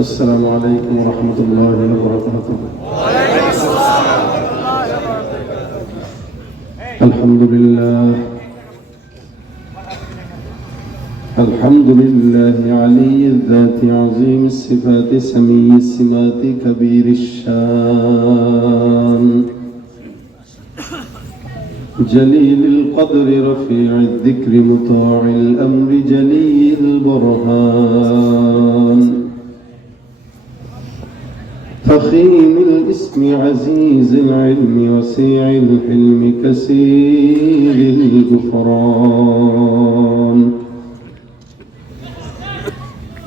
السلام عليكم ورحمة الله وبركاته. الحمد لله علي الذات عظيم الصفات سمي السمات كبير الشان جليل القدر رفيع الذكر مطاع الأمر جلي البرهان فخيم الاسم عزيز العلم وسيع الحلم كثير الغفران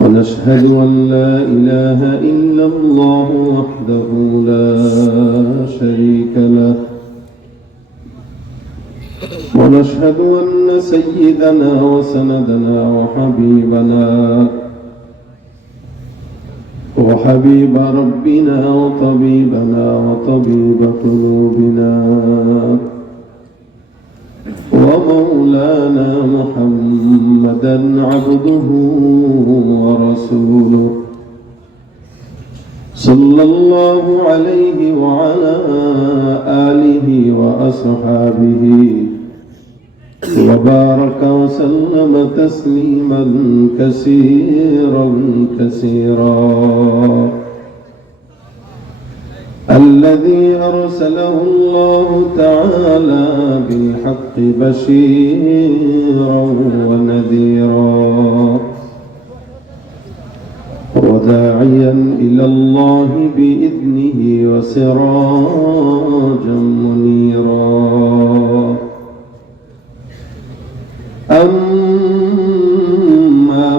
ونشهد أن لا إله إلا الله وحده لا شريك له ونشهد أن سيدنا وسندنا وحبيب ربنا وطبيبنا وطبيب قلوبنا ومولانا محمدا عبده ورسوله صلى الله عليه وعلى آله وأصحابه وبارك وسلم تسليما كثيرا الذي أرسله الله تعالى بالحق بشيرا ونذيرا وداعيا إلى الله بإذنه وسراجا منيرا أما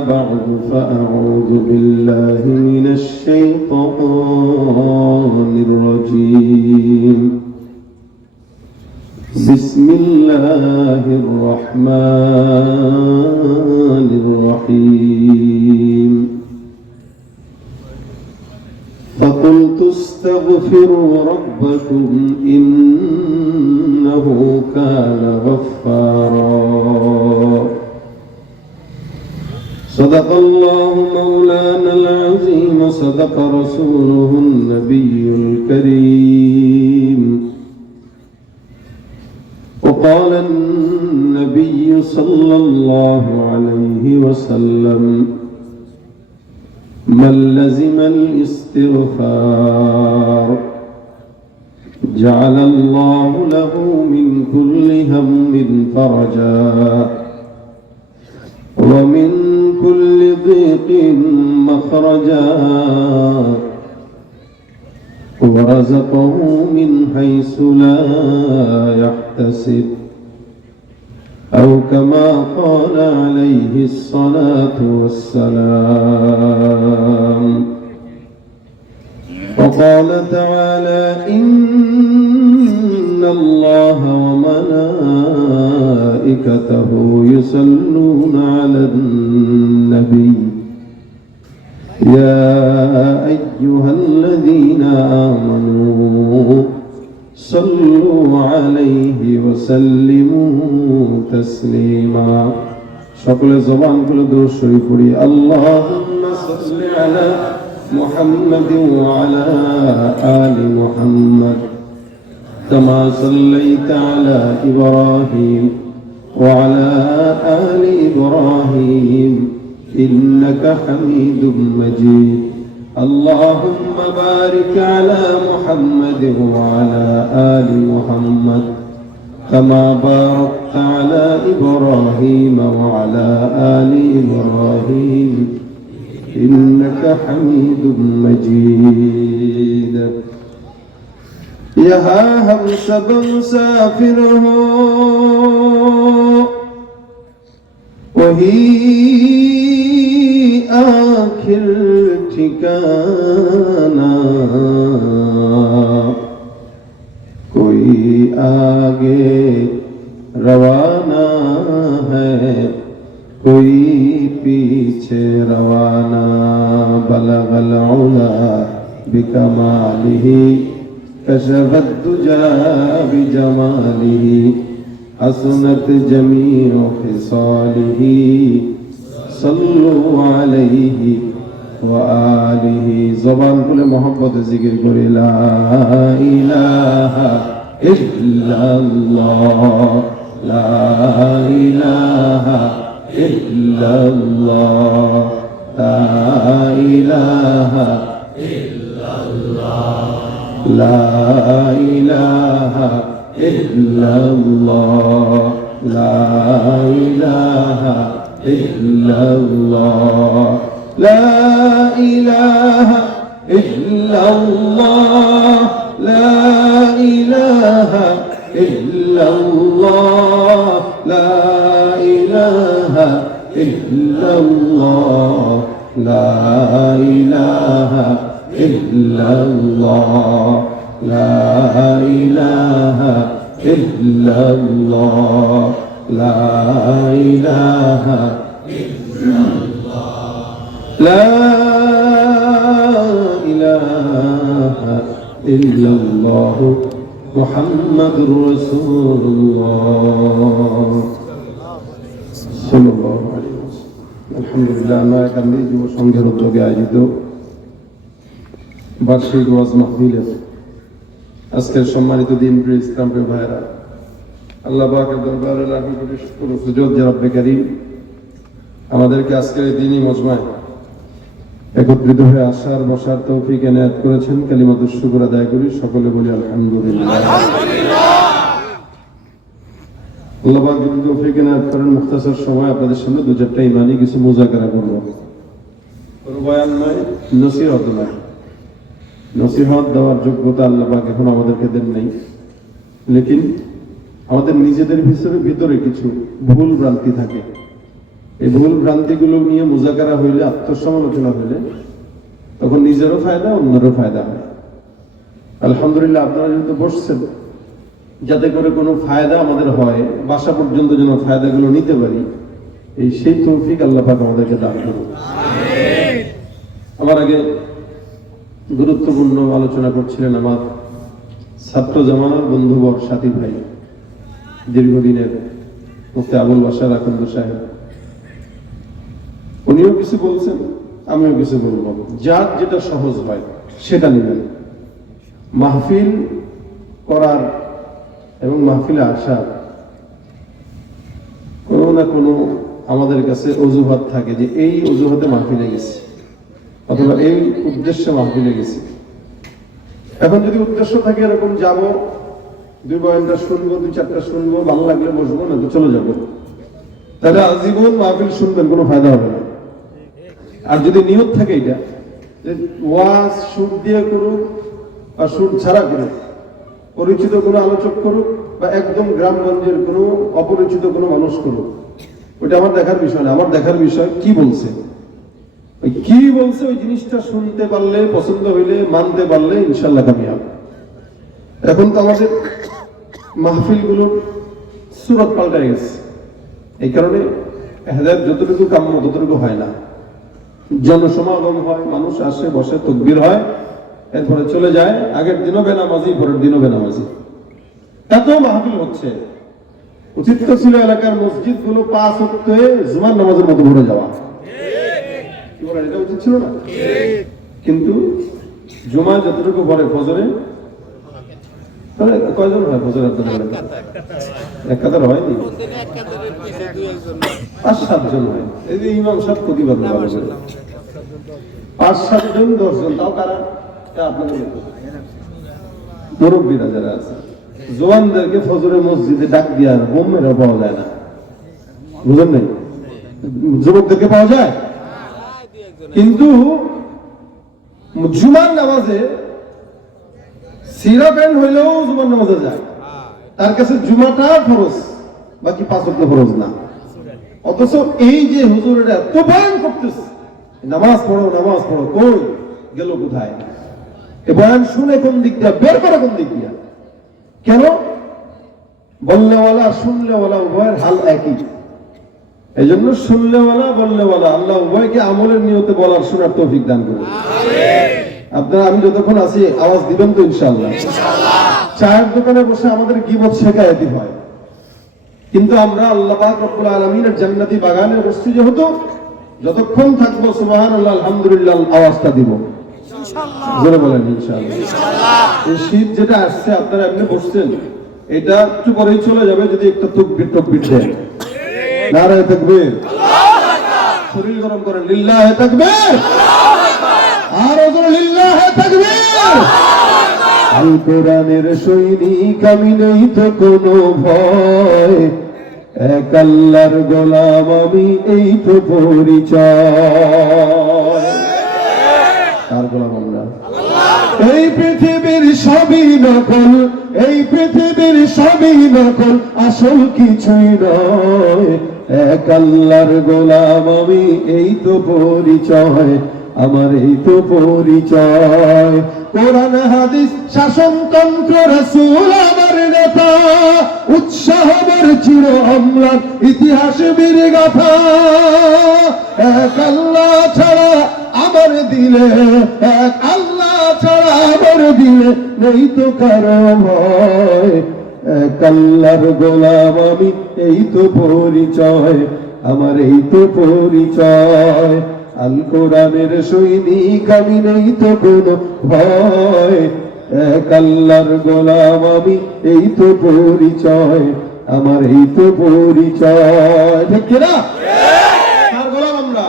بعد فأعوذ بالله من الشيطان الرجيم بسم الله الرحمن الرحيم فقلت استغفروا ربكم إنه كان غفارا صدق الله مولانا العظيم صدق رسوله النبي الكريم وقال النبي صلى الله عليه وسلم من لزم الاستغفار جعل الله له من كل هم فرجا ومن كل ضيق مخرجا ورزقه من حيث لا يحتسب أو كما قال عليه الصلاة والسلام وقال تعالى إن الله وملائكته يصلون على النبي يا أيها الذين آمنوا صلوا عليه وسلموا تسليما সকল জবান খুলে দরুদ শরীফ পড়ি আল্লাহুম্মা সাল্লি আলা মুহাম্মাদিন ওয়া আলা আলি মুহাম্মাদ কামা সাল্লাইতা আলা ইব্রাহিম ওয়া আলা আলি ইব্রাহিম ইন্নাকা হামিদুম মাজিদ اللهم بارك على محمد وعلى آل محمد كما باركت على إبراهيم وعلى آل إبراهيم إنك حميد مجيد यहाँ हम सब मुसाफिर हो वही आखिर ठिकाना कोई आगे रवाना है कोई पीछे रवाना बलगल उला बिकमालिही कशफत दुजा बिजमालिही हसनत जमीउ खिसालिही सल्लु अलैहि وآله زبان كل محبة ذكر كل لا إله إلا الله لا إله إلا الله لا إله إلا الله لا إله إلا الله لا إله إلا الله لا إله إلا الله لا إله إلا الله لا إله إلا الله لا إله إلا الله لا إله إلا الله لا إله إلا الله لا إله إلا الله محمد رسول الله صلى الله عليه وسلم الحمد لله নয়া কান্দি যুব সংঘের উদ্যোগে আয়োজিত বার্ষিক ওয়াজ মাহফিলের আজকের সম্মানিত দিন প্রিয় ইসলাম প্রিয় ভাইরা, আল্লাহ পাকের দরবারে লাখো কোটি শুকর ও সুজুদ যে রব্বে কারীম আমাদেরকে আজকের এই দিনই মজমায় একত্রিত হয়ে আসার বসার তৌফিক এনায়েত করেছেন। কালিমাতুশ শুকর আদায় করি, সকলে বলি আলহামদুলিল্লাহ। আল্লাহ পাক যদি তৌফিক এনায়েত করেন, মুখতাসার সময় আপনাদের সামনে দু চারটা ইমানি কিছু মুযাকারা করব। কোনো বয়ান নয়, নসিহত নয়। নসিহত দেওয়ার যোগ্যতা আল্লাহ পাক এখন আমাদেরকে দেন নাই, লেকিন আমাদের নিজেদের ভিতরে কিছু ভুল ভ্রান্তি থাকে। এই ভুল ভ্রান্তিগুলো নিয়ে মুযাকারা হইলে, আত্মসমালোচনা হইলে তখন নিজেরও ফায়দা, অন্যেরও ফায়দা হয়। আলহামদুলিল্লাহ, আপনারা যেহেতু বসছেন, যাতে করে কোনো ফায়দা আমাদের হয়, বাসা পর্যন্ত যেন ফায়দাগুলো নিতে পারি, সেই তৌফিক আল্লাহ পাক আমাদেরকে দান করুন। আমার আগে গুরুত্বপূর্ণ আলোচনা করছিলেন আমার ছাত্র জামানার বন্ধুবর সাথী ভাই, দীর্ঘদিনের মুফতি আবুল বাশার আকন্দ সাহেব। উনিও কিছু বলছেন, আমিও কিছু বলবো। যার যেটা সহজ হয় সেটা নেবেন। মাহফিল করার এবং মাহফিলে আসার কোনো না কোনো আমাদের কাছে অজুহাত থাকে, যে এই অজুহাতে মাহফিলে গেছি অথবা এই উদ্দেশ্যে মাহফিলে গেছি। এখন যদি উদ্দেশ্য থাকে এরকম, যাব, দুই বয়ানটা শুনবো, দুই চারটা শুনবো, ভালো লাগলে বসবো, না তো চলে যাবো, তাহলে আজীবন মাহফিল শুনবেন, কোনো ফায়দা হবে না। আর যদি নিয়ত থাকে এটা যে ওয়াজ সুর দিয়ে করুক বা সুর ছাড়া করুক, পরিচিত কোনো আলোচক করুক বা একদম গ্রামগঞ্জের কোনো অপরিচিত কোনো মানুষ করুক, ওইটা আমার দেখার বিষয় না। আমার দেখার বিষয় কি বলছে, কি বলছে ওই জিনিসটা শুনতে পারলে, পছন্দ হইলে, মানতে পারলে ইনশাল্লাহ কামিয়াব। এখন তো আমাদের মাহফিলগুলোর সুরত পাল্টায় গেছে, এই কারণে হেদায়েত যতটুকু কাম্য ততটুকু হয় না। জনসমাগম হয়, মানুষ আসে, বসে, তাকবীর হয়, এরপরে চলে যায়। আগের দিনও বেনামাজি, পরের দিনও বেনামাজি, এত মাহফিল হচ্ছে। উচিত তো ছিল এলাকার মসজিদ গুলো 5 ওয়াক্তে জুমার নামাজের মতো ভরে যাওয়া, এটা উচিত ছিল না? কিন্তু জুমা যতটুকু পরে ফজরে, কয়জন হয় ফজরের? এক কাতার হয়নি, 5-7 জন হয়। এই যে ইমাম সাহেব প্রতিবাদ ভালো করে 5-7 জন, 10 জন, তাও কারা? আপনাদের মুরব্বীরা যারা আছে, জওয়ানদেরকে ফজরের মসজিদে ডাক দিয়ে বোম মেরে পাওয়া যায় না, বুঝেন নাই? যুবকদেরকে পাওয়া যায়, কিন্তু জুমার নামাজে সিরা প্যান্ট হইলেও জুমার নামাজে যায়। তার কাছে জুমাটা ফরজ, বাকি 5 ওয়াক্ত ফরজ না। অথচ এই যে হুজুরেরা এত বয়ান করতেছে, নামাজ পড়ো, নামাজ পড়ো, কই গেল কোথায়? এ বয়ান শুনে কোন দিক দিয়া, বের করে কোন দিক দিয়া? কেন? বললেওয়ালা শুনলেওয়ালা উভয়ের হাল একই। এই জন্য শুনলেওয়ালা বললেওয়ালা আল্লাহ উভয়কে আমলের নিয়তে বলার শোনার তৌফিক দান করুন। আপনারা আমি যতক্ষণ আছি আওয়াজ দিবেন তো ইনশাআল্লাহ? চায়ের দোকানে বসে আমাদের গীবত শেখায়াতি হয়, কিন্তু আমরা আল্লাহ পাক রব্বুল আলামিনের জান্নাতি বাগানে বসছি যেহেতু, যতক্ষণ থাকবো সুবহানাল্লাহ আলহামদুলিল্লাহ আওয়াজটা দিব জোরে বলেন ইনশাআল্লাহ। এই শীত যেটা আসছে আপনারা এমনি বসছেন, এটা একটু পরেই চলে যাবে যদি একটা তাকবীর দেন। নারায়ে তাকবীর, শরীর গরম করেন, লিল্লাহে তাকবীর, আর ওজন লিল্লাহে তাকবীর। আল কোরআনের সৈনিক আমি নেই তো কোনো ভয়, এক আল্লাহর গোলাম আমি এই তো পরিচয়। কার গোলাম আমরা? এই পৃথিবীর সবই নকল, এই পৃথিবীর সবই নকল, আসল কিছুই নয়, এক আল্লাহর গোলাম আমি এই তো পরিচয়, আমার এই তো পরিচয়। কোরআন হাদিস শাসনতন্ত্র রাসূল আমার নেতা, উৎসাহ আমার চির অম্লান ইতিহাস বীর গাথা, এক আল্লাহ ছাড়া আমার দিলে, এক আল্লাহ ছাড়া আমার দিলে নেই তো কারো ভয়, এক আল্লাহর গোলাম আমি এই তো পরিচয়, আমার এই তো পরিচয়। আল কোরআনের সৈনিক আমি নেই তো কোনো ভয়, এক আল্লাহর গোলাম আমি এই তো পরিচয়, আমার এই তো পরিচয়। ঠিক কিনা? কার গোলাম আমরা?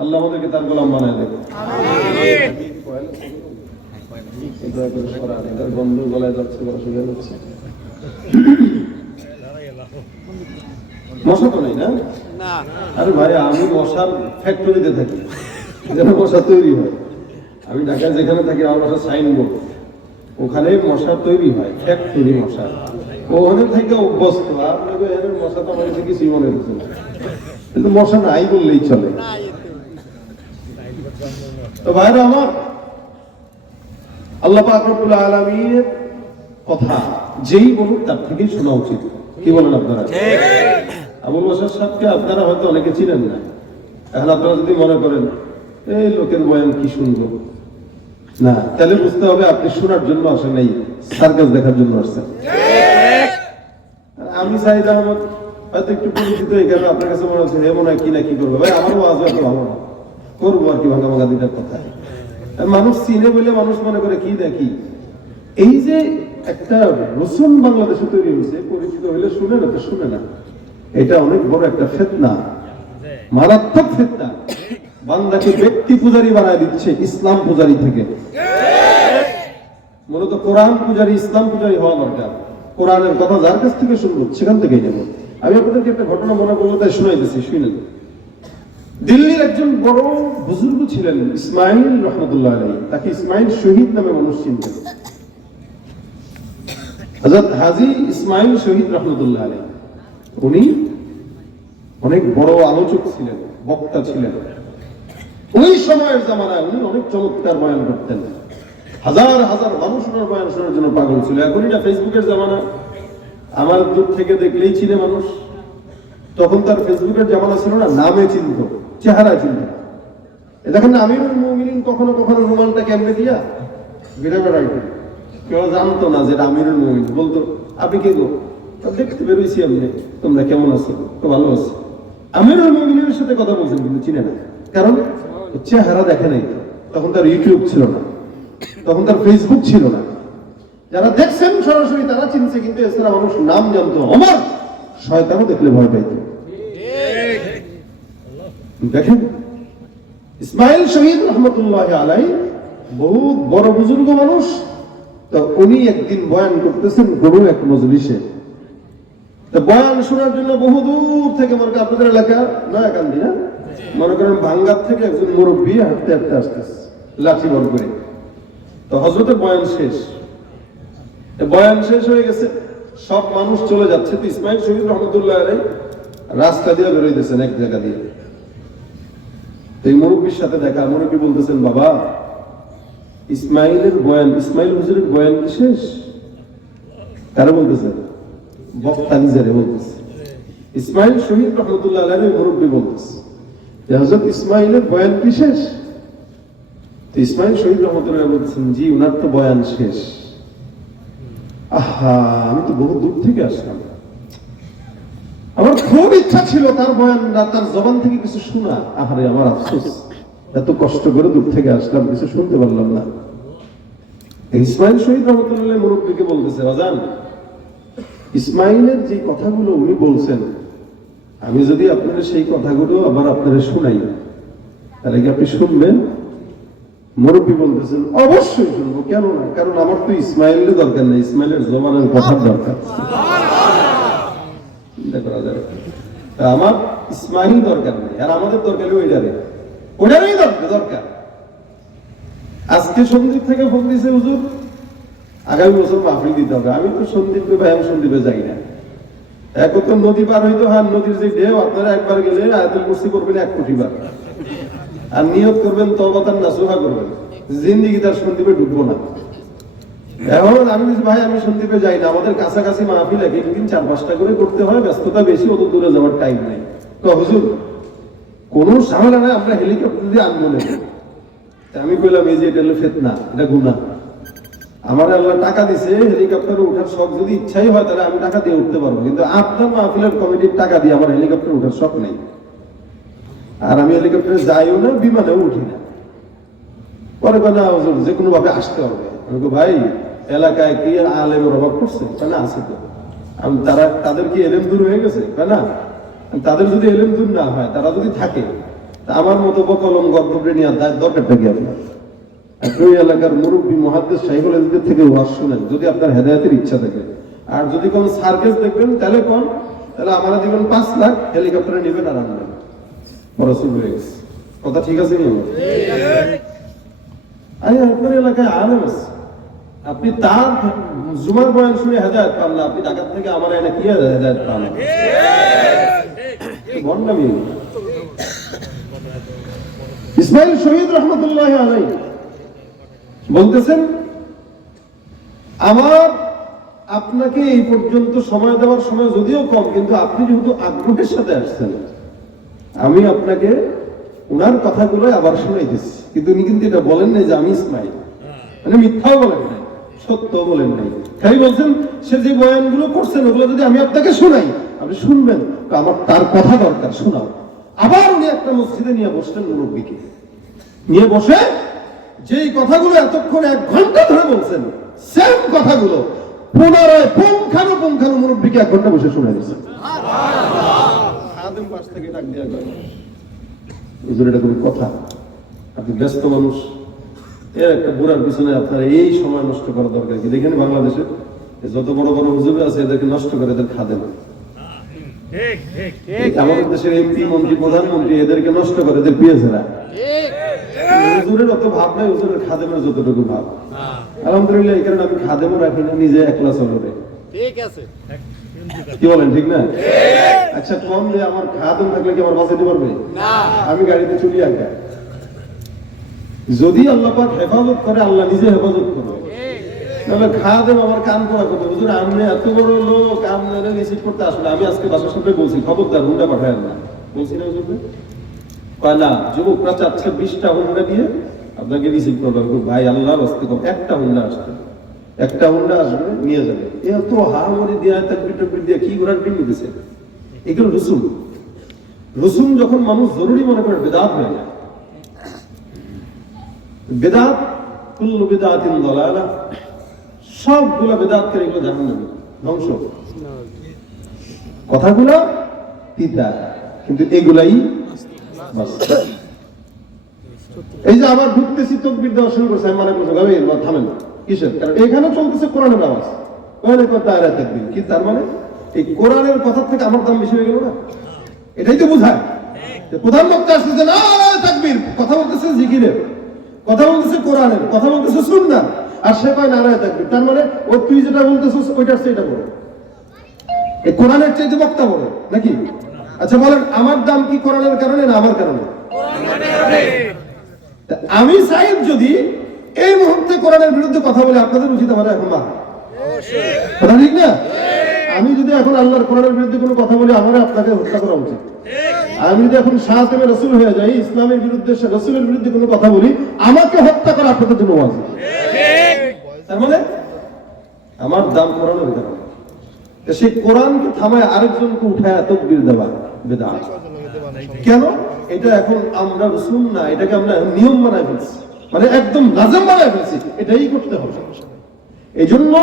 আল্লাহ আমাদেরকে তার গোলাম বানায় দেবে। বন্ধু গলায় যাচ্ছে, মশা তো নেই না? আরে ভাই, আমি মশার ফ্যাক্টরিতে থাকি, যেন মশা তৈরি হয়। আমি ঢাকায় যেখানে থাকি আমার বাসা সাইনবোর্ড, ওখানে মশা তৈরি হয়, ফ্যাক্টরি মশা। ওখানে থেকে অভ্যস্ত। আপনাকে মশা তো আমার কিছুই মনে হচ্ছে না, কিন্তু মশা নাই বললেই চলে। তো ভাইরা আমার, আল্লাহ পাক রব্বুল আলামিনের কথা যেই বলুক তার থেকেই শোনা উচিত। কি বলেন আপনারা? আবুল বাশার সাহেবকে আপনারা হয়তো অনেকে চিনেন না। এখন আপনারা যদি মনে করেন এই লোকের বয়ান কি শুনবো, না, তাহলে বুঝতে হবে আপনি শোনার জন্য আসেন নাই, সার্কাস দেখার জন্য আসছেন। আমি সাইদ আহমদ হয়তো একটু পরিচিত, এই কারণে আপনার কাছে মনে হচ্ছে হে মনে হয় কি না কি করবে। ভাই আমারও আজ এত ভালো না, করবো আর কি ভাঙা ভাঙা দিটার কথা। মানুষ চিনে বলে মানুষ মনে করে কি দেখি। এই যে একটা রসুন বাংলাদেশে তৈরি হয়েছে, পরিচিত হইলে শুনে না তো শুনে না, এটা অনেক বড় একটা ফিতনা, মারাত্মক ফিতনা। বান্দাকে ব্যক্তি পূজারী বানায় দিচ্ছে ইসলাম পূজারী থেকে। মূলত কোরআন পূজারী, ইসলাম পূজারী হওয়া দরকার। কোরআনের কথা যার কাছ থেকে শুনবো সেখান থেকেই নেব। আমি আপনাদেরকে একটা ঘটনা মনে করবো, তাই শোনাইতেছি, শুনেন। দিল্লির একজন বড় বুজুর্গ ছিলেন ইসমাইল রহমতুল্লাহ আলাইহি, তাকে ইসমাইল শহীদ নামে মানুষ চিনতেন। হযরত হাজী ইসমাইল শহীদ রহমতুল্লাহ আলাইহি, উনি অনেক বড় আলোচক ছিলেন, বক্তা ছিলেন। ওই সময়ের জামানায় উনি অনেক চমৎকার বয়ান করতেন, হাজার হাজার মানুষ ওনার বয়ান শোনার জন্য পাগল ছিল। এখনই না ফেসবুকের জামানা, আমার দূর থেকে দেখলেই চিনে মানুষ। তখন তার ফেসবুকের জামানা ছিল না, নামে চিনত, চেহারা চিনত। দেখেন না, আমিরুল মুমিনিন কখনো কখনো রুমালটা কেমনে দিয়া বেড়ে বেড়াইতেন, কেউ জানতো না যে আমিরুল মুমিনিন। বলতো আপনি কে গো? দেখতে বেরোইছি আপনি, তোমরা কেমন আছো? তো ভালো আছি। আমিরুল মুমিনিনের সাথে কথা বলছেন কিন্তু চিনে না, কারণ চেহারা দেখে নাই। তখন তার ইউটিউব ছিল না, তখন তার ফেসবুক ছিল না। যারা দেখছেন সরাসরি তারা চিনছে, কিন্তু এছাড়া মানুষ নাম জানতো। ওমর শয়তানও দেখলে ভয় পাইত। দেখেন ইসমাইল শহীদ রহমতুল্লাহ আলাইহি বহুত বড় বুজুর্গ মানুষ। তো উনি একদিন বয়ান করতেছেন বড় এক মজলিসে। তো বয়ান শোনার জন্য বহু দূর থেকে, মনে করেন আপনাদের এলাকা নয়াকান্দি না, মনে করেন ভাঙ্গার থেকে একজন মুরব্বী হাঁটতে হাঁটতে আসতেছে লাঠি বল করে। তো হযরতের বয়ান শেষ, বয়ান শেষ হয়ে গেছে, সব মানুষ চলে যাচ্ছে। তো ইসমাইল শহীদ রহমতুল্লাহ আলাইহি রাস্তা দিয়ে বেরোইতেছেন এক জায়গা দিয়ে। এই মুরব্বীর সাথে দেখা, মুরব্বী বলতেছেন বাবা ইসমাইলের বয়ান, ইসমাইল হুজুরের বয়ান কি শেষ? কারা বলতেছেন? বক্তা নিজেরে বলতেছে। ইসমাইল শহীদ রহমতুল্লাহ আলাইহি মুরব্বী বলতেছে যে হযরত ইসমাইলের বয়ান কি শেষ? তো ইসমাইল শহীদ রহমতুল্লাহ বলতেছেন জি, ওনার তো বয়ান শেষ। আহা, আমি তো বহু দূর থেকে আসলাম, আমার খুব ইচ্ছা ছিল তার বয়ান না, তার জবান থেকে কিছু শোনা। আহারে আমার আফসোস, এত কষ্ট করে দূর থেকে আসলাম, কিছু শুনতে পারলাম না। ইসমাইল শহীদ রহমতুল্লাহ মুরব্বীকে বলতেছে, বাজান ইসমাইলের যে কথাগুলো উনি বলছেন, আমি যদি আপনারা সেই কথাগুলো আবার আপনারা শুনাই, তাহলে কি আপনি শুনবেন? মুরব্বী বলতেছেন, অবশ্যই শুনবো, কেন না, কারণ আমার তো ইসমাইলের দরকার নেই, ইসমাইলের জবানের কথার দরকার। আমার ইসমাইল দরকার নেই, আর আমাদের দরকার ওইটারই দরকার। আজকে সন্দীপ থেকে ফোন দিয়েছে, হুজুর আগামী বছর মাহফিল দিতে হবে। আমি তো সন্দীপে ভাই, আমি সন্দীপে যাই না। এক তো নদী পার হইতো, হ্যাঁ নদীর যে ঢেউ, আপনারা একবার গেলে আয়াতুল কুরসি করবেন 1 কোটি বার, আর নিয়ত করবেন তওবাতান নাসুহা করবেন, জিন্দেগি তার সন্দীপে ঢুকবো না। এখন আমি বলছি, ভাই আমি সন্দীপে যাই না, আমাদের কাছাকাছি মাহফিল একদিন 4-5টা করে করতে হয়, ব্যস্ততা বেশি, অত দূরে যাওয়ার টাইম নেই। তো হুজুর কোনো ঝামেলা নাই, আমরা হেলিকপ্টার দিয়ে আনবো না। আমি কইলাম, এই যে এটা হলো ফিতনা, এটা গুনাহ। আমার আল্লাহ টাকা দিছে, হেলিকপ্টারে ওঠার শখ যদি ইচ্ছাই হয় তাহলে আমি টাকা দিয়ে উঠতে পারবো, কিন্তু আপনার মাহফিলের কমিটির টাকা দিয়ে আমার হেলিকপ্টারে ওঠার শখ নেই। আর আমি হেলিকপ্টারে যাইও না, বিমানেও উঠি না। পরে না হুজুর যে কোনো ভাবে আসতে হবে। আমি ভাই এলাকায় কি আলেমের অভাব করছে? না, আছে তো। তাদের কি এলেম দূর হয়ে গেছে? না, তাদের যদি এলেম দূর না হয়, তারা যদি থাকে, আমার মতো বকলম গর্বপে নিয়ে দরকারটা কি আপনার? আপনি ওই এলাকার মুরব্বী মুহাদ্দিস শাইখুল হাদিসদের থেকে ওয়াজ শুনেন, যদি আপনার হেদায়েতের ইচ্ছা থাকে। আর যদি কোন সার্কেস দেখবেন তাহলে তাহলে আমরা দিবেন 5 লাখ, হেলিকপ্টারে নেবেন আর আনবেন। রাসূল হয়ে গেছে। কথা ঠিক আছে কি? আপনার এলাকায় আলেম আছে, আপনি তার জুমার বয়ান শুনে হেদায়েত পান না, আপনি ঢাকা থেকে আমার এনে কি হেদায়েত পান? বন্ডামি। ইসমাইল শহীদ রহমতুল্লাহ আলাইহি বলতেছেন, আমার আপনাকে এই পর্যন্ত সময় দেওয়ার সময় যদিও কম, কিন্তু আপনি যেহেতু আগ্রহের সাথে আসছেন, আমি আপনাকে ওনার কথাগুলো আবার শুনাই দিচ্ছি। কিন্তু উনি কিন্তু এটা বলেন নাই যে আমি ইসমাইল, মানে মিথ্যাও বলেন নাই, সত্য বলেন নাই। খালি বলছেন সে যে বয়ানগুলো করছেন ওগুলো যদি আমি আপনাকে শোনাই, আপনি শুনবেন, তো আমার তার কথা দরকার, শোনাও। আবার উনি একটা মসজিদে নিয়ে বসলেন, মুরব্বীকে নিয়ে বসে যেই কথাগুলো এতক্ষণ 1 ঘন্টা ধরে বলছেন, সেম কথাগুলো পুনরায় পুঙ্খানু মুরব্বীকে 1 ঘন্টা বসে শুনে দিয়েছেন। আদম পাশ থেকে ডাক দেয়া গেল, হুজুর এটা কোন কথা? আপনি ব্যস্ত মানুষ, এর একটা বুড়ার পিছনে আপনার এই সময় নষ্ট করা দরকার কি? দেখেন বাংলাদেশে যত বড় বড় হুজুর আছে, এদেরকে নষ্ট করে এদের খাদেম। আমাদের দেশের এমপি মন্ত্রী প্রধানমন্ত্রী এদেরকে নষ্ট করে এদের পিএসরা। হুজুরের অত ভাব নাই, হুজুরের খাদেমের যতটুকু ভাব। আলহামদুলিল্লাহ, এই কারণে আমি খাদেমও রাখি না, নিজে একলা চলবে। ঠিক আছে, কি বলেন? ঠিক না? আচ্ছা, কম যে আমার খাদেম থাকলে কি আমার বাঁচাতে পারবে? না, আমি গাড়িতে চলি একা। যদি আল্লাহ পাক হেফাজত করে, আল্লাহ নিজে হেফাজত করবে। তাহলে খাদেম আমার কান পড়া করবে, হুজুর আপনি এত বড় লোক, আপনারা রিসিভ করতে আসলে আমি আজকে বাসার সাথে বলছি, খবরদার হুন্ডা পাঠায় না, বলছি না হুজুর? না, যুবকরা চাচ্ছে 20টা হুন্ডা দিয়ে আপনাকে রিসিভ করবে। ভাই আল্লাহর রাস্তায় কম, একটা হুন্ডা আসবে, একটা হুন্ডা আসবে, নিয়ে যাবে। এত হাওয়ারি দিয়ে তাকবীর টাকবীর দিয়ে কি ঘোরার কি নিতেছে? এগুলো রসুম যখন মানুষ জরুরি মনে করে, বেদাত হয়ে যায়। বেদাত, কুল্লু বিদআতিন দালালা, সবগুলো বেদাত করে এগুলো জাহান্নামী, ধ্বংস। কথাগুলো তিতা, কিন্তু এগুলাই এই যে আবার ঢুকতেছি, তাকবীর দেওয়া শুরু করছে, আমি মনে করছি ভাবে থামেন কিসের? কারণ এখানে চলতেছে কোরআনের আওয়াজ, ওখানে কথা আয়াত তাকবীর। কি তার মানে? এই কোরআনের কথা থেকে আমার দাম বেশি হয়ে গেল না? এটাই তো বোঝায়। প্রধান বক্তা আসতেছে না তাকবীর, কথা বলতেছে জিকিরের, কথা বলতেছে কোরআনের, কথা বলতেছে সুন্নাহ, আর সে কয় নারায়ে তাকবীর। তার মানে ও তুই যেটা বলতেছিস ওইটার চেয়ে এটা বড়, এই কোরআনের চাইতে বক্তা বড় নাকি? আচ্ছা বলেন, আমার দাম কি কোরআনের কারণে না আমার কারণে? আমি সাহেব যদি এই মুহূর্তে কোরআনের বিরুদ্ধে কথা বলে, আপনাদের উচিত আমার এখন না, কথা ঠিক না? আমি যদি এখন আল্লাহর কোরআনের বিরুদ্ধে কোনো কথা বলি, আমার আপনাকে হত্যা করা উচিত। আমি যদি এখন শাহাদাতে রাসূল হয়ে যাই, ইসলামের বিরুদ্ধে, রাসূলের বিরুদ্ধে কোনো কথা বলি, আমাকে হত্যা করা আপনাদের জন্য ওয়াজিব। তার মানে আমার দাম কোরআনের কারণে। সেই কোরআনকে থামায় আরেকজনকে উঠায় তাকবীর দেওয়া বিদআত। কেন? এটা এখন আমরা সুন্নাহ, এটাকে আমরা নিয়ম বানায় ফেলছি, মানে একদম লাজম বানায় ফেলছি, এটাই করতে হবে। এই জন্য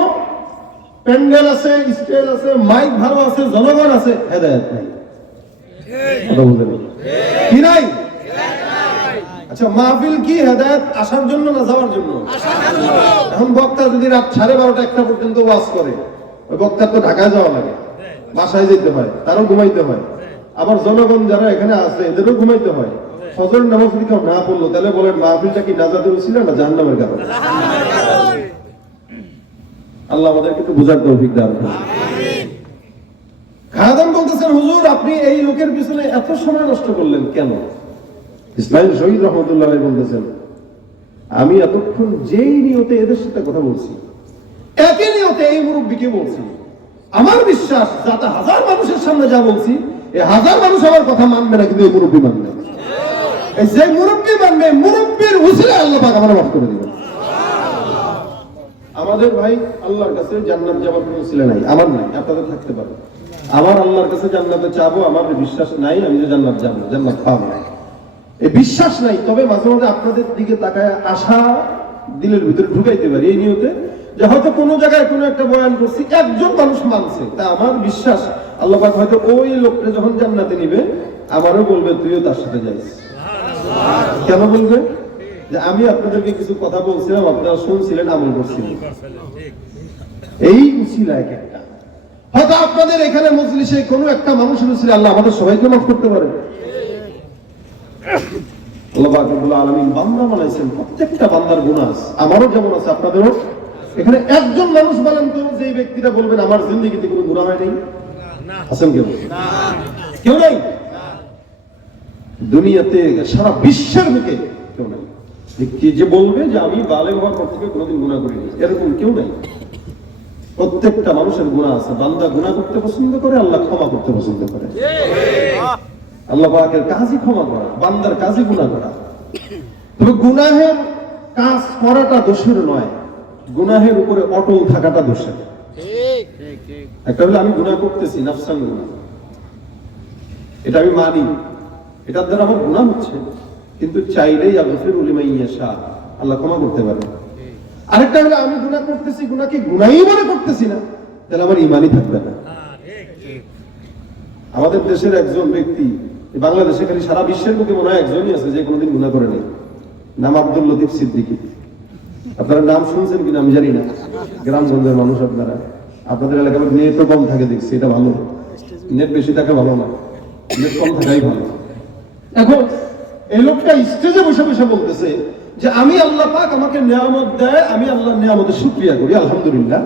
প্যান্ডেল আছে, স্টেজ আছে, মাইক ভালো আছে, জনগণ আছে, হেদায়েত নাই। কথা বুঝলেন কি নাই? আচ্ছা, মাহফিল কি হেদায়েত আসার জন্য না যাওয়ার জন্য? এখন বক্তা যদি রাত 12:30 1টা পর্যন্ত ওয়াজ করে, ওই বক্তার তো ঢাকায় যাওয়া লাগে, বাসায় যেতে হয়, তারও ঘুমাইতে হয়, আবার জনগণ যারা এখানে আছে এদেরও ঘুমাইতে হয়। ফজর নামাজ যদি কেউ না পড়লো, তাহলে বলেন মাহফিলটা কি নাজাতের উসিলা না জাহান্নামের কারণ? আল্লাহ আমাদেরকে একটু বোঝার তৌফিক দান করুন। খাদেম বলতেছেন, হুজুর আপনি এই লোকের পিছনে এত সময় নষ্ট করলেন কেন? ইসমাইল শহীদ রহমতুল্লাহ বলতেছেন, আমি এতক্ষণ যেই নিয়তে এদের সাথে কথা বলছি, একই নিয়তে এই মুরব্বীকে বলছি, আমার বিশ্বাস যাতে হাজার মানুষের সামনে যা বলছি, এই হাজার মানুষ আমার কথা মানবে না, কিন্তু এই মুরব্বী মানবে। এই যে মুরব্বী মানবে, মুরব্বীর উসিলায় আল্লাহ পাক আমার মাফ করে দিবেন। আমাদের ভাই আল্লাহর কাছে জান্নাত যাওয়ার কোনো উসিলা নাই, আমার নাই, আপনাদের থাকতে পারে। আমার আল্লাহর কাছে জান্নাতে চাবো, আমার বিশ্বাস নাই আমি যে জান্নাত যাবো, জান্নাত পাবো না, এই বিশ্বাস নাই। তবে মাঝে মাঝে আপনাদের দিকে তাকায় আশা দিলের ভিতরে ঢুকাইতে পারি, এই নিয়তে যে হয়তো কোনো জায়গায় কোনো একটা বয়ান করছি, একজন মানুষ মানছে, তা আমার বিশ্বাস আল্লাহ পাক হয়তো ওই লোকটা যখন জান্নাতে নিবে, আমারও বলবে তুইও তার সাথে যাইস। কেন বলবে? যে আমি আপনাদেরকে কিছু কথা বলছিলাম, আপনারা শুনছিলেন, আমল করছিলেন। এই উসিলা এক একটা, হয়তো আপনাদের এখানে মজলিসে কোনো একটা মানুষের উসিলা আল্লাহ আমাদের সবাইকে মাফ করতে পারে। আল্লাহ পাক রব্বুল আলামিন বান্দা বানাইছেন, প্রত্যেকটা বান্দার গুনাহ আছে, আমারও যেমন আছে আপনাদেরও। এখানে একজন মানুষ বলেন তো, যে ব্যক্তিটা বলবেন আমার জিন্দেগিতে কোনো গুনাহ হয় নাই, আছেন কেউ? কেউ নাই। দুনিয়াতে সারা বিশ্বের বুকে কেউ নাই যে বলবে যে আমি বালেগ হওয়ার পর থেকে কোনোদিন গুনাহ করিনি, এরকম কেউ নাই। প্রত্যেকটা মানুষের গুনাহ আছে। বান্দা গুনাহ করতে পছন্দ করে, আল্লাহ ক্ষমা করতে পছন্দ করে। আল্লাহ পাকের কাজই ক্ষমা করা, বান্দার কাজই গুনাহ করা। তবে গুনাহের কাজ করাটা দোষের নয়, গুনাহের উপরে অটল থাকাটা দোষের। একটা হলো আমি গুনাহ করতেছি, নাফসান গুনাহ, এটা আমি মানি, এটার দ্বারা আমার গুনাহ হচ্ছে, কিন্তু চাইলেই আগফিরু লিমান ইয়াশা, আল্লাহ ক্ষমা করতে পারে। আরেকটা হলো আমি গুনাহ করতেছি, গুনাহকে গুনাহই মনে করতেছি না, তাহলে আমার ঈমানই থাকবে না। আমাদের দেশের একজন ব্যক্তি, বাংলাদেশে খালি সারা বিশ্বের বুকে মনে হয় একজনই আছে যে কোনোদিন গুনাহ করে নাই, নাম আব্দুল লতিফ সিদ্দিকী। আপনারা নাম শুনছেন কিনা আমি জানি না, গ্রামগঞ্জের মানুষ আপনারা, আপনাদের এলাকায় নেট তো কম থাকে দেখছি, এটা ভালো। নেট বেশি থাকা ভালো না, নেট কম থাকাই ভালো। এখন এই লোকটা স্টেজে বসে বসে বলতেছে যে আমি আল্লাহ পাক আমাকে নিয়ামত দেয়, আমি আল্লাহর নিয়ামতের শুকরিয়া করি, আলহামদুলিল্লাহ,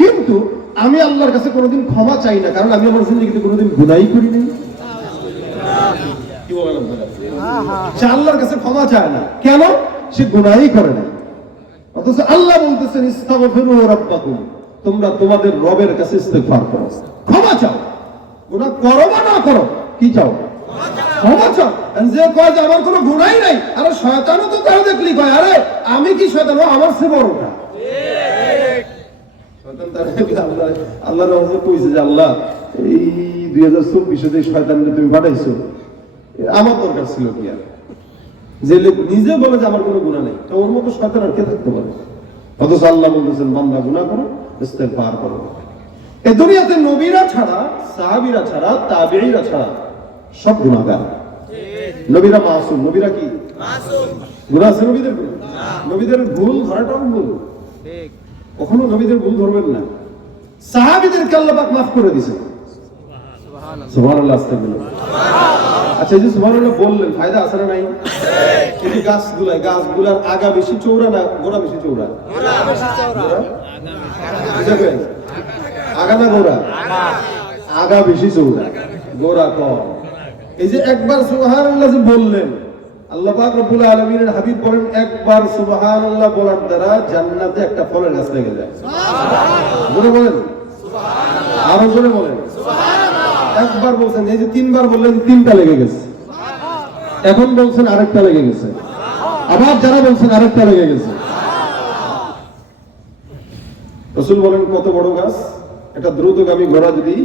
কিন্তু আমি আল্লাহর কাছে কোনোদিন ক্ষমা চাই না, কারণ আমি আমার জিন্দেগিতে কোনোদিন গুনাহই করি নাই। কি বলেন আপনারা? সে আল্লাহর কাছে ক্ষমা চায় না, কেন? সে গুনাহই করে না। অথচ আল্লাহ বলতেছেন ইস্তাগফিরু রাব্বাকুম, তোমরা তোমাদের রবের কাছে ইস্তিগফার করো, ক্ষমা চাও। গুনাহ করো বা না করো, কি চাও? ক্ষমা চাও। যে কয় যে আমার কোনো গুনাহই নাই, আরে শয়তানও তো তাই দেখলি কয় আরে আমি কি শয়তান, আমার চেয়ে বড়টা। শয়তান তার আল্লাহ আল্লাহর রাসূল কইছে যে আল্লাহ এই 2024 যে শয়তানকে তুমি পাঠাইছো, আমার দরকার ছিল কি? আর যে নিজে বলে যে আমার কোনো গুনাহ নেই, তো ওর মতো শয়তান আর কে থাকতে পারে? অথচ আল্লাহ বলতেছেন বান্দা গুনাহ করো, ইস্তিগফার করো। এই দুনিয়াতে নবীরা ছাড়া, সাহাবীরা ছাড়া, তাবেঈরা ছাড়া সব গুনাহগার। নবীরা মাসুম। নবীরা কি মাসুম? গুনাহ আছে নবীদের? নবীদের ভুল ধরাটাও ভুল, ঠিক, কখনো নবীদের ভুল ধরবেন না। সাহাবীদেরকে আল্লাহ পাক মাফ করে দিয়েছে, সুবহানাল্লাহ, সুবহানাল্লাহ, আস্তাগফিরুল্লাহ। আচ্ছা, এই যে সুবহানাল্লাহ বললেন, ফায়দা আছে না নাই? এই গাছগুলার আগা বেশি চওড়া না গোড়া বেশি চওড়া? গোড়া বেশি চওড়া। বুঝাবেন? আগা না গোড়া? আগা বেশি চওড়া, গোড়া কম। এই যে একবার সুবহানাল্লাহ যে বললেন, আল্লাহ পাক রব্বুল আলামিনের হাবিব বলেন একবার সুবহানাল্লাহ বলার দ্বারা জান্নাতে একটা ফলের গাছ লেগে যায়। সুবহানাল্লাহ বলেন, সুবহানাল্লাহ, আরো জোরে বলেন সুবহানাল্লাহ। একবার বলছেন, এই যে তিনবার বললেন, তিনটা লেগে গেছে। এখন বলছেন আরেকটা লেগে গেছে, আবার যারা বলছেন আরেকটা লেগে গেছে। রাসূল বলেন কত বড় গাছ? একটা দ্রুতগামী ঘোড়া যদি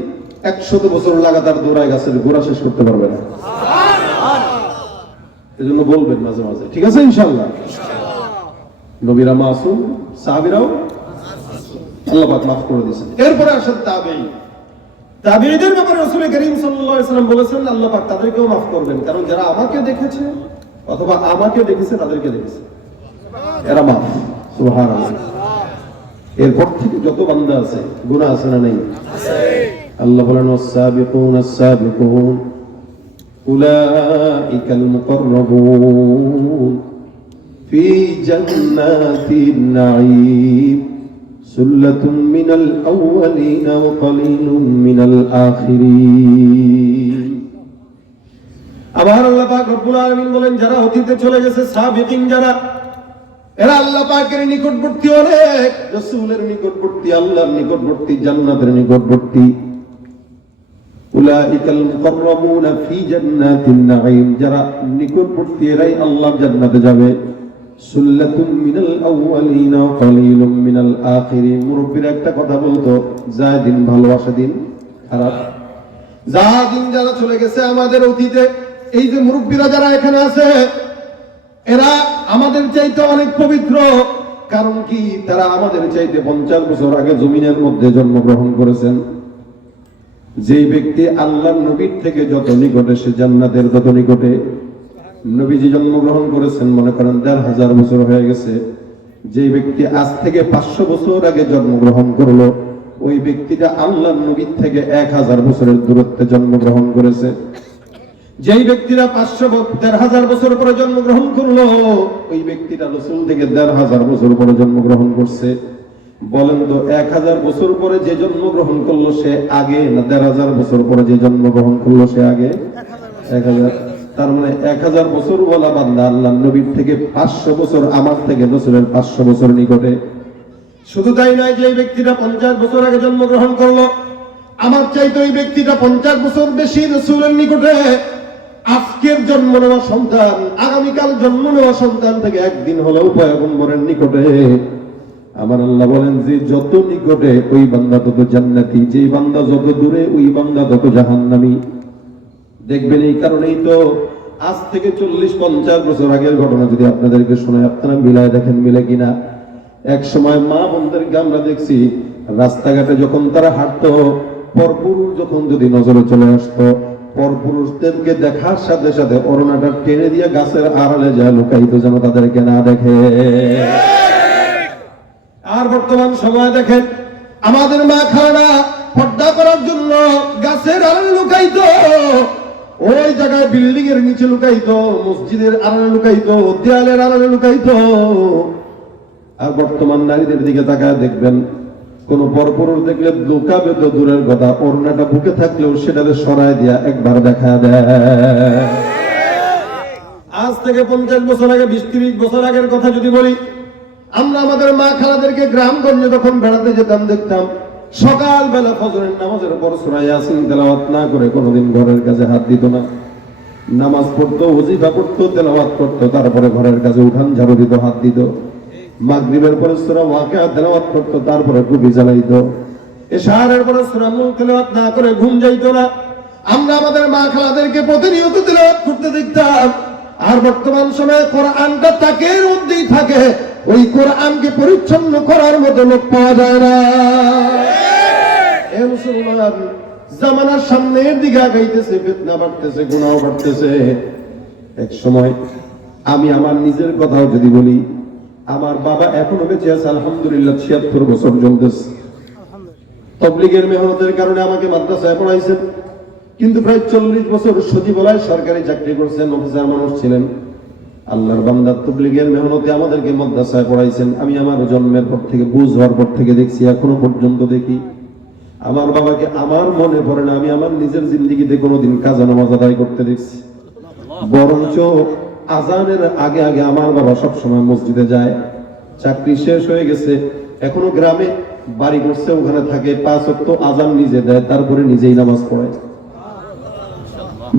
100 বছর লাগাতার দৌড়ায় গাছের গোড়া শেষ করতে পারবে না। এজন্য বলবেন মাঝে মাঝে, ঠিক আছে ইনশাআল্লাহ। নবীরা মাসুম, সাহাবীরাও আল্লাহ পাক মাফ করে দিয়েছেন। এরপরে আসেন তাবেঈ। তাবেঈদের ব্যাপারে রাসূল করিম সাল্লাল্লাহু আলাইহি ওয়াসাল্লাম বলেছেন আল্লাহ পাক তাদেরকেও মাফ করবেন, কারণ যারা আমাকে দেখেছে অথবা আমাকে দেখেছে তাদেরকে দেখেছে, এরা মাফ। সুবহানাল্লাহ। এরপর থেকে যত বান্দা আছে গুনাহ আছে না নেই? আছে। আল্লাহ বলেন ওয়াস-সাবিকুন আস-সাবিকুন উলাইকাল মুকাররাবুন ফি জান্নাতিন নাঈম সুল্লাতুম মিনাল আউয়ালিন ওয়া কলিলুম মিনাল আখিরিন। আবার আল্লাহ পাক রব্বুল আলামিন বলেন যারা অতীতে চলে গেছে, সাবিকিন যারা, এরা আল্লাহ পাকের নিকটবর্তী, অনেক রাসূলের নিকটবর্তী, আল্লাহর নিকটবর্তী, জান্নাতের নিকটবর্তী। উলাইকাল মুকাররাবুনা ফি জান্নাতিন নাঈম, যারা নিকটবর্তী এরাই আল্লাহর জান্নাতে যাবে। সুল্লাতুম মিনাল আউয়ালিন ওয়া কলিলুম মিনাল আখিরিন। মুরব্বিরা একটা কথা বলতো, যায় দিন ভালো আসে দিন খারাপ। যা দিন যারা চলে গেছে আমাদের অতীতে, এই যে মুরব্বিরা যারা এখানে আছে এরা আমাদের চাইতে অনেক পবিত্র। কারণ কি? তারা আমাদের চাইতে 50 বছর আগে জমিনের মধ্যে জন্মগ্রহণ করেছেন। যে ব্যক্তি আল্লাহর নবীর থেকে যত নিকটে সে জান্নাতের তত নিকটে। নবীজি জন্মগ্রহণ করেছেন মনে করেন 1500 বছর হয়ে গেছে। যে ব্যক্তি আজ থেকে 500 বছর আগে জন্মগ্রহণ করলো, ওই ব্যক্তিটা আল্লাহর নবীর থেকে 1000 বছরের দূরত্বে জন্মগ্রহণ করেছে। যেই ব্যক্তিরা 500-1500 বছর পরে জন্মগ্রহণ করলো, ওই ব্যক্তিটা রাসূল থেকে 1500 বছর পরে জন্মগ্রহণ করছে। বলেন তো 1000 বছর পরে যে জন্মগ্রহণ করলো সে আগে, না 1500 বছর পরে যে জন্মগ্রহণ করলো সে আগে? 1000। তার মানে 1000 বছর বলা বান্দা আল্লাহর নবীর থেকে 500 বছর, আমার থেকে রাসূলের 500 বছর নিকটে। শুধু তাই নয়, যে ব্যক্তিটা 50 বছর আগে জন্মগ্রহণ করলো, আমার চাইতে ওই ব্যক্তিটা 50 বছর বেশি রাসূলের নিকটে। আজকের জন্ম নেওয়া সন্তান আগামীকাল জন্ম নেওয়া সন্তান থেকে একদিন হলেও পয়গম্বরের নিকটে। আমার আল্লাহ বলেন যে যত নিকটে ওই বান্দা তত জান্নাতি, যে বান্দা যত দূরে ওই বান্দা তত জাহান্নামী। দেখবেন এই কারণেই তো আজ থেকে 40-50 বছর আগের ঘটনা যদি আপনাদেরকে শোনায়, আপনারা মিলায় দেখেন মিলে কিনা। এক সময় মা বোনদেরকে আমরা দেখছি রাস্তাঘাটে যখন তারা হাঁটতো, পরপুরুষ যখন যদি নজরে চলে আসতো, পরপুরুষদেরকে দেখার সাথে সাথে ওড়নাটা টেনে দিয়ে গাছের আড়ালে যায় লুকাইতো যেন তাদেরকে না দেখে। আর বর্তমান সময় দেখেন আমাদের মা খালা পর্দা করার জন্য গাছের আড়ালে লুকাইতো, ওই জায়গায় বিল্ডিং এর নিচে লুকাইতো, মসজিদের আড়ালে লুকাইতো, দেয়ালের আড়ালে লুকাইতো। আর বর্তমান নারীদের দিকে তাকায় দেখবেন, কোন পরপুরুষ দেখলে লুকাবে তো দূরের কথা, ওড়নাটা বুকে থাকলেও সেটাকে সরায় দিয়া একবার দেখা দেয়। আজ থেকে 50 বছর আগে, 20-30 বছর আগের কথা যদি বলি, আমরা আমাদের মা খালাদেরকে গ্রামগঞ্জে যখন বেড়াতে যেতাম দেখতাম সকালবেলা ফজরের নামাজের পর সূরা ইয়াসিন তেলাওয়াত না করে কোনোদিন ঘরের কাজে হাত দিত না। নামাজ পড়তো, ওজিফা পড়তো, তেলাওয়াত করতো, তারপরে ঘরের কাজে উঠান ঝাড়ু দিত, হাত দিত। মাগরিবের পরে সূরা ওয়াকিয়া তেলাওয়াত করতো, তারপরে টুপি জ্বালাইতো। এশারের পরে সূরা মুলক তেলাওয়াত না করে ঘুম যাইতো না। আমরা আমাদের মা খালাদেরকে প্রতিনিয়ত তেলাওয়াত করতে দেখতাম। আর বর্তমান সময়ে কোরআনটা তাকের মধ্যেই থাকে, ওই কোরআনকে পরিচ্ছন্ন করার মতো লোক পাওয়া যায় না। এ মুসলমান, জামানার সামনের দিকে আগাইতেছে, ফিতনা বাড়তেছে, গুনাহ বাড়তেছে। এক সময় আমি আমার নিজের কথাও যদি বলি, আমার বাবা এখনো বেঁচে আছে আলহামদুলিল্লাহ, 76 বছর চলতেছে। তাবলীগের মেহনতের কারণে আমাকে মাদ্রাসায় পড়াইছেন, কিন্তু প্রায় 40 বছর সচিবালয় সরকারি চাকরি করছেন, অফিসার মানুষ ছিলেন। আল্লাহর বান্দা তাবলীগের মেহনতে আমাদেরকে মাদ্রাসায় পড়াইছেন। আমি আমার জন্মের পর থেকে, বুঝ হওয়ার পর থেকে দেখছি, এখনো পর্যন্ত দেখি আমার বাবাকে আমার মনে পড়ে না আমি আমার নিজের জিন্দেগিতে কোনোদিন কাজা নামাজ আদায় করতে দেখছি। বরঞ্চ আজানের আগে আগে আমার বাবা সবসময় মসজিদে যায়। চাকরি শেষ হয়ে গেছে, এখনো গ্রামে বাড়ি করছে, ওখানে থাকে, 5 ওয়াক্ত আজান নিজে দেয়, তারপরে নিজেই নামাজ পড়ায়।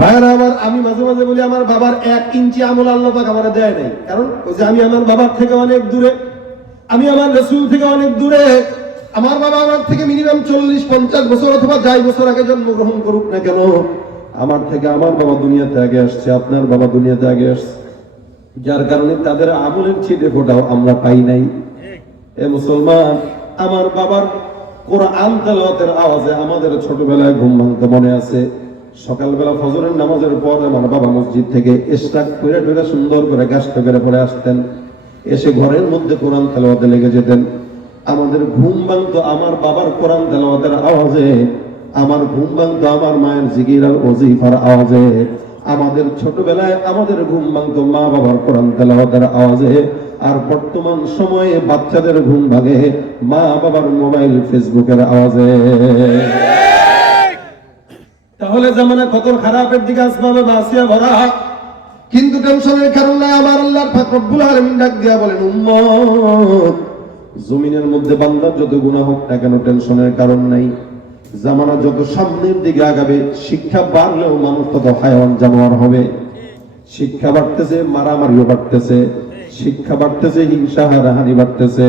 ভাইরা আমার, আমি মাঝে মাঝে বলি আমার বাবার 1 ইঞ্চি আমল আল্লাহ পাক আমারে দেয় নাই, কারণ ওই যে আমি আমার বাবার থেকে অনেক দূরে, আমি আমার রাসূল থেকে অনেক দূরে। আমার বাবা আমার থেকে মিনিমাম 40-50 বছর অথবা যাই বছর আগে জন্মগ্রহণ করুক না কেন, আমার থেকে আমার বাবা দুনিয়াতে আগে আসছে, আপনার বাবা দুনিয়াতে আগে আসছে, যার কারণে তাদের আমলের ছিটে ফোটাও আমরা পাই নাই। এ মুসলমান, আমার বাবার কোরআন তেলাওয়াতের আওয়াজে আমাদের ছোটবেলায় ঘুম ভাঙতে মনে আছে। সকালবেলা ফজরের নামাজের পর আমার বাবা মসজিদ থেকে ইশরাক করে ঢুকে সুন্দর করে গাছটা করে পরে আসতেন, এসে ঘরের মধ্যে কোরআন তেলাওয়াতে লেগে যেতেন। আমাদের ঘুম ভাঙতো আমার বাবার কোরআন তেলাওয়াতের আওয়াজে, আমার ঘুম ভাঙতো আমার মায়ের জিকির আর ওজিফার আওয়াজে। আমাদের ছোটবেলায় আমাদের ঘুম ভাঙতো মা বাবার কোরআন তেলাওয়াতের আওয়াজে। আর বর্তমান সময়ে বাচ্চাদের ঘুম ভাঙে মা বাবার মোবাইল ফেসবুকের আওয়াজে। তাহলে জামানা কত খারাপের দিকে আসমানে বাসিয়া ভরা, কিন্তু টেনশনের কারণ নাই। আমার আল্লাহ পাক রব্বুল আলামিন ডাক দিয়া বলেন, উম্মত, জমিনের মধ্যে বান্দার যত গুনাহ হোক না কেন টেনশনের কারণ নাই। জামানা যত সামনের দিকে আগাবে, শিক্ষা বাড়লেও মানুষ তত হায়াওয়ান জানোয়ার হবে। শিক্ষা বাড়তেছে, মারামারিও বাড়তেছে, শিক্ষা বাড়তেছে, হিংসা হানাহানি বাড়তেছে।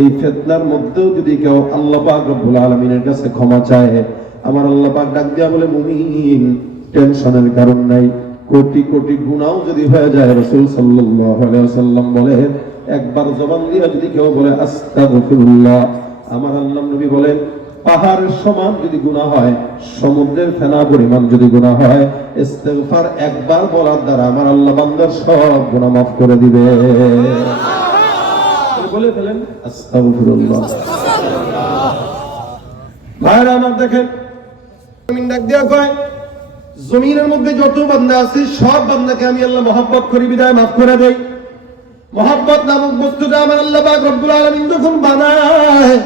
এই ফিতনার মধ্যেও যদি কেউ আল্লাহ পাক রব্বুল আলামিনের কাছে ক্ষমা চায়, আমার আল্লাহ পাক ডাক দিয়া বলে, মুমিন, টেনশনের কারণ নাই। কোটি কোটি গুনাহ যদি হয়ে যায়, রাসূল সাল্লাল্লাহু আলাইহি ওয়াসাল্লাম বলে, একবার জবান দিয়ে যদি কেউ বলে আস্তাগফিরুল্লাহ, আমার আল্লাহ নবী বলেন, পাহাড়ের সমান যদি গুনাহ হয়, সমুদ্রের ফেনা পরিমাণ যদি গুনাহ হয়, ইস্তিগফার একবার বলার দ্বারা আমার আল্লাহ বান্দার সব গুনাহ মাফ করে দিবে। বলে ফেলেন আস্তাগফিরুল্লাহ। ভাইরা আমার, দেখেন, জমিন ডাক দিয়া কয়, জমিনের মধ্যে যত বান্দা আছে সব বান্দাকে আমি আল্লাহ মহব্বত করি বিদায় মাফ করে দেই। মহব্বত নামক বস্তুটা আমার আল্লাহ পাক রব্বুল আলামিন যখন বানায়,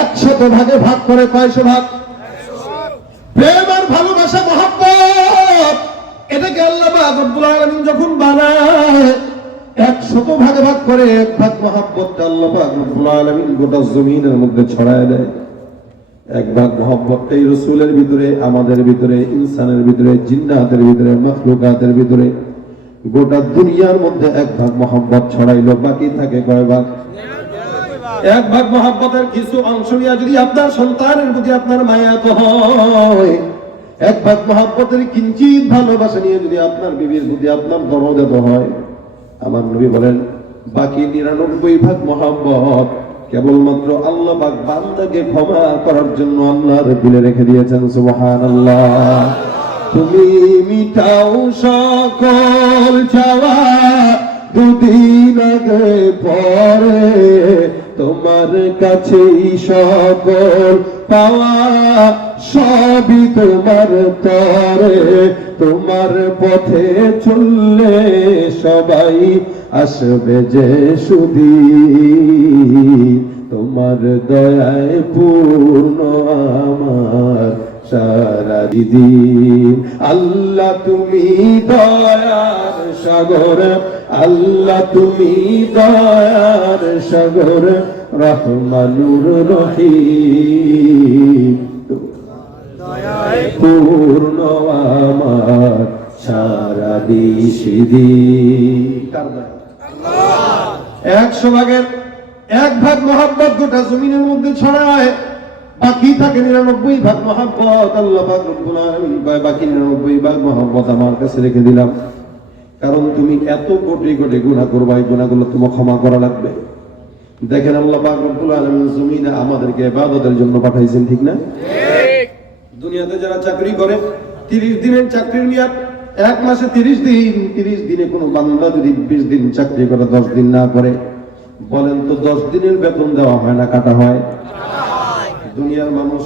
100 ভাগে ভাগ করে। কয়শো ভাগ? প্রেম আর ভালোবাসা, মহব্বত, এটাকে আল্লাহ পাক রব্বুল আলামিন যখন বানায় 100 ভাগে ভাগ করে। এক ভাগ মহব্বতটা আল্লাহ পাক রব্বুল আলামিন গোটা জমিনের মধ্যে ছড়ায় দেয়। এক ভাগ মহব্বতটাই রাসূলের ভিতরে, আমাদের ভিতরে, ইনসানের ভিতরে, জিন্নাতের ভিতরে, মাখলুকাতের ভিতরে, গোটা দুনিয়ার মধ্যে এক ভাগ মহব্বত ছড়াইলো। বাকি থাকে কয় ভাগ? এক ভাগ মহব্বতের কিছু অংশ নিয়ে যদি আপনার সন্তানের প্রতি আপনার মায়া তো হয়, এক ভাগ মহব্বতের কিঞ্চিত ভালোবাসা নিয়ে যদি আপনার বিবির প্রতি আপনার দরদ তো হয়, আমার নবী বলেন, বাকি 99 ভাগ মহব্বত কেবলমাত্র আল্লাহ পাক বান্দাকে ক্ষমা করার জন্য আল্লাহর দিলে রেখে দিয়েছেন। সুবহানাল্লাহ। তুমি মিটাও সকল চাওয়া, দুদিন আগে পরে তোমার কাছেই সকল পাওয়া, সবই তোমার তরে। তোমার পথে চললে সবাই আসবে যে সুদিন, তোমার দয়ায় পূর্ণ আমার সারা দিন। আল্লাহ তুমি দয়ার সাগর, আল্লাহ তুমি দয়ার সাগর, রহমানুর রহিম, দয়ায় পূর্ণ আমার সারা দিন। 100 ভাগের 1 ভাগ মহব্বত গোটা জমিনের মধ্যে ছড়ায়, বাকি থাকে 99 ভাগ মহব্বত। আল্লাহ পাক রব্বুল আলামিন কয়, বাকি 99 ভাগ মহব্বত আমার কাছে রেখে দিলাম, কারণ তুমি এত কোটি কোটি গুনাহ করবা, এই গুনাহগুলো তোমার ক্ষমা করা লাগবে। দেখেন, আল্লাহ পাক রব্বুল আলামিন জমিনে আমাদেরকে ইবাদতের জন্য পাঠাইছেন, ঠিক না? ঠিক। দুনিয়াতে যারা চাকরি করে, 30 দিনের চাকরির মেয়াদ, 1 মাসে 30 দিন। 30 দিনে কোনো বান্দা যদি 20 দিন চাকরি করে 10 দিন না করে, বলেন তো 10 দিনের বেতন দেওয়া হয় না কাটা হয়? দুনিয়ার মানুষ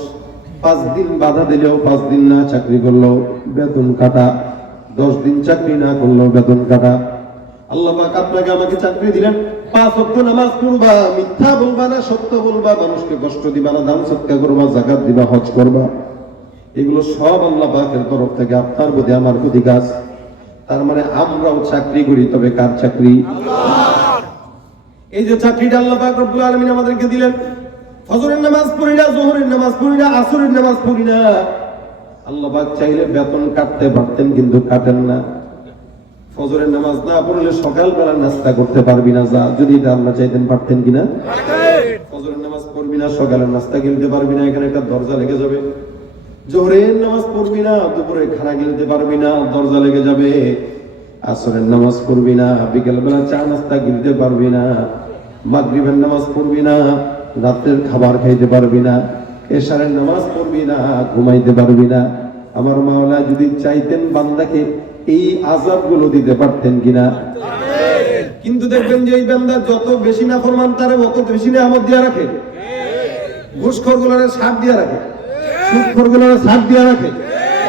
5 দিন বাধা দিলেও, 5 দিন না চাকরি করলেও বেতন কাটা, 10 দিন চাকরি না করলেও বেতন কাটা। আল্লাহ পাক আপনাকে আমাকে চাকরি দিলেন, 5 ওয়াক্ত নামাজ পড়বা, মিথ্যা বলবা না, সত্য বলবা, মানুষকে কষ্ট দিবা না, দান সদকা করবা, যাকাত দিবা, হজ করবা, এগুলো সব আল্লাহ পাকের তরফ থেকে আপনার প্রতি আমার প্রতি কাজ। তার মানে আমরাও চাকরি করি, তবে কার চাকরি? আল্লাহর। এই যে চাকরিটা আল্লাহ পাক রব্বুল আলামিন আমাদেরকে দিলেন, ফজরের নামাজ পড়ি না, যোহরের নামাজ পড়ি না, আসরের নামাজ পড়ি না, আল্লাহ পাক চাইলে বেতন কাটতে পারতেন, কিন্তু কাটেন না। ফজরের নামাজ না পড়লে সকালবেলা নাস্তা করতে পারবি না, যা, যদি এটা আল্লাহ চাইতেন পারতেন কিনা? ফজরের নামাজ পড়বি না, না, সকালের নাস্তা গিলতে পারবি না, এখানে একটা দরজা লেগে যাবে। জোহরের নামাজ পড়বি না, দুপুরে খানা গিলতে পারবি না, দরজা লেগে যাবে। আসরের নামাজ পড়বি না, বিকেলবেলা চা নাস্তা গিলতে পারবি না, মাগরিবের নামাজ পড়বি না, রাতের খাবার খাইতে পারবি না, এশারের নামাজ পড়বি না, ঘুমাইতে পারবি না। আমার মাওলা যদি চাইতেন বান্দাকে এই আযাবগুলো দিতে পারতেন কিনা। কিন্তু দেখবেন যে এই বান্দা যত বেশি নাফরমান তারে তত বেশি নিয়ামত দিয়া রাখে। ঘুষখোরগুলোরে ছাড় দিয়া রাখে, সুদখোরগুলোরে ছাড় দিয়া রাখে।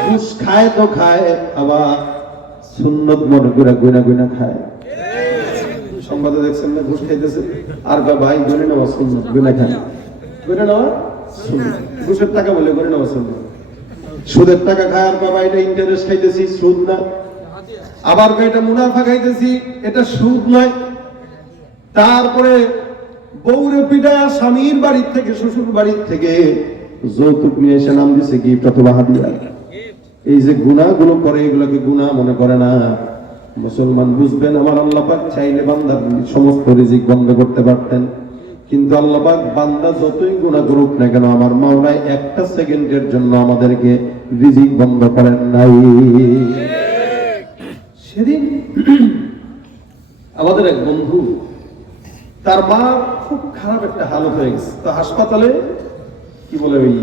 ঘুষ খায় তো খায়, আবার সুন্নত মনে করে গুনা গুনা খায়। সংবাদে দেখছেন না, ঘুষ খাইতেছে আর ভাই গনে নেওয়া সুন্নত, গুনা খায়, গনে নেওয়া সুন্নত। ঘুষের টাকা বলে গনে নেওয়া সুন্নত। সুদের টাকা খায় আর বাবা এটা ইন্টারেস্ট খাইতেছি, সুদ না। আবার এটা মুনাফা খাইতেছি, এটা সুদ নয়। তারপরে বউরে পিটায় স্বামীর বাড়ির থেকে, শ্বশুর বাড়ির থেকে যৌতুক নিয়ে এসে নাম দিছে গিফট অথবা হাদিয়া। এই যে গুনাহগুলো করে, এগুলোকে গুনাহ মনে করে না। মুসলমান বুঝবেন, আমার আল্লাহ পাক চাইলে বান্দার সমস্ত রিজিক বন্ধ করতে পারতেন, কিন্তু আল্লাহ পাক বান্দা যতই গুনাহ করুক না কেন, আমার মাওলা একটা সেকেন্ডের জন্য আমাদেরকে রিজিক বন্ধ করেন নাই। সেদিন আমাদের এক বন্ধু, তার মা খুব খারাপ একটা হালত হয়ে গেছে, তো হাসপাতালে কি বলে ওই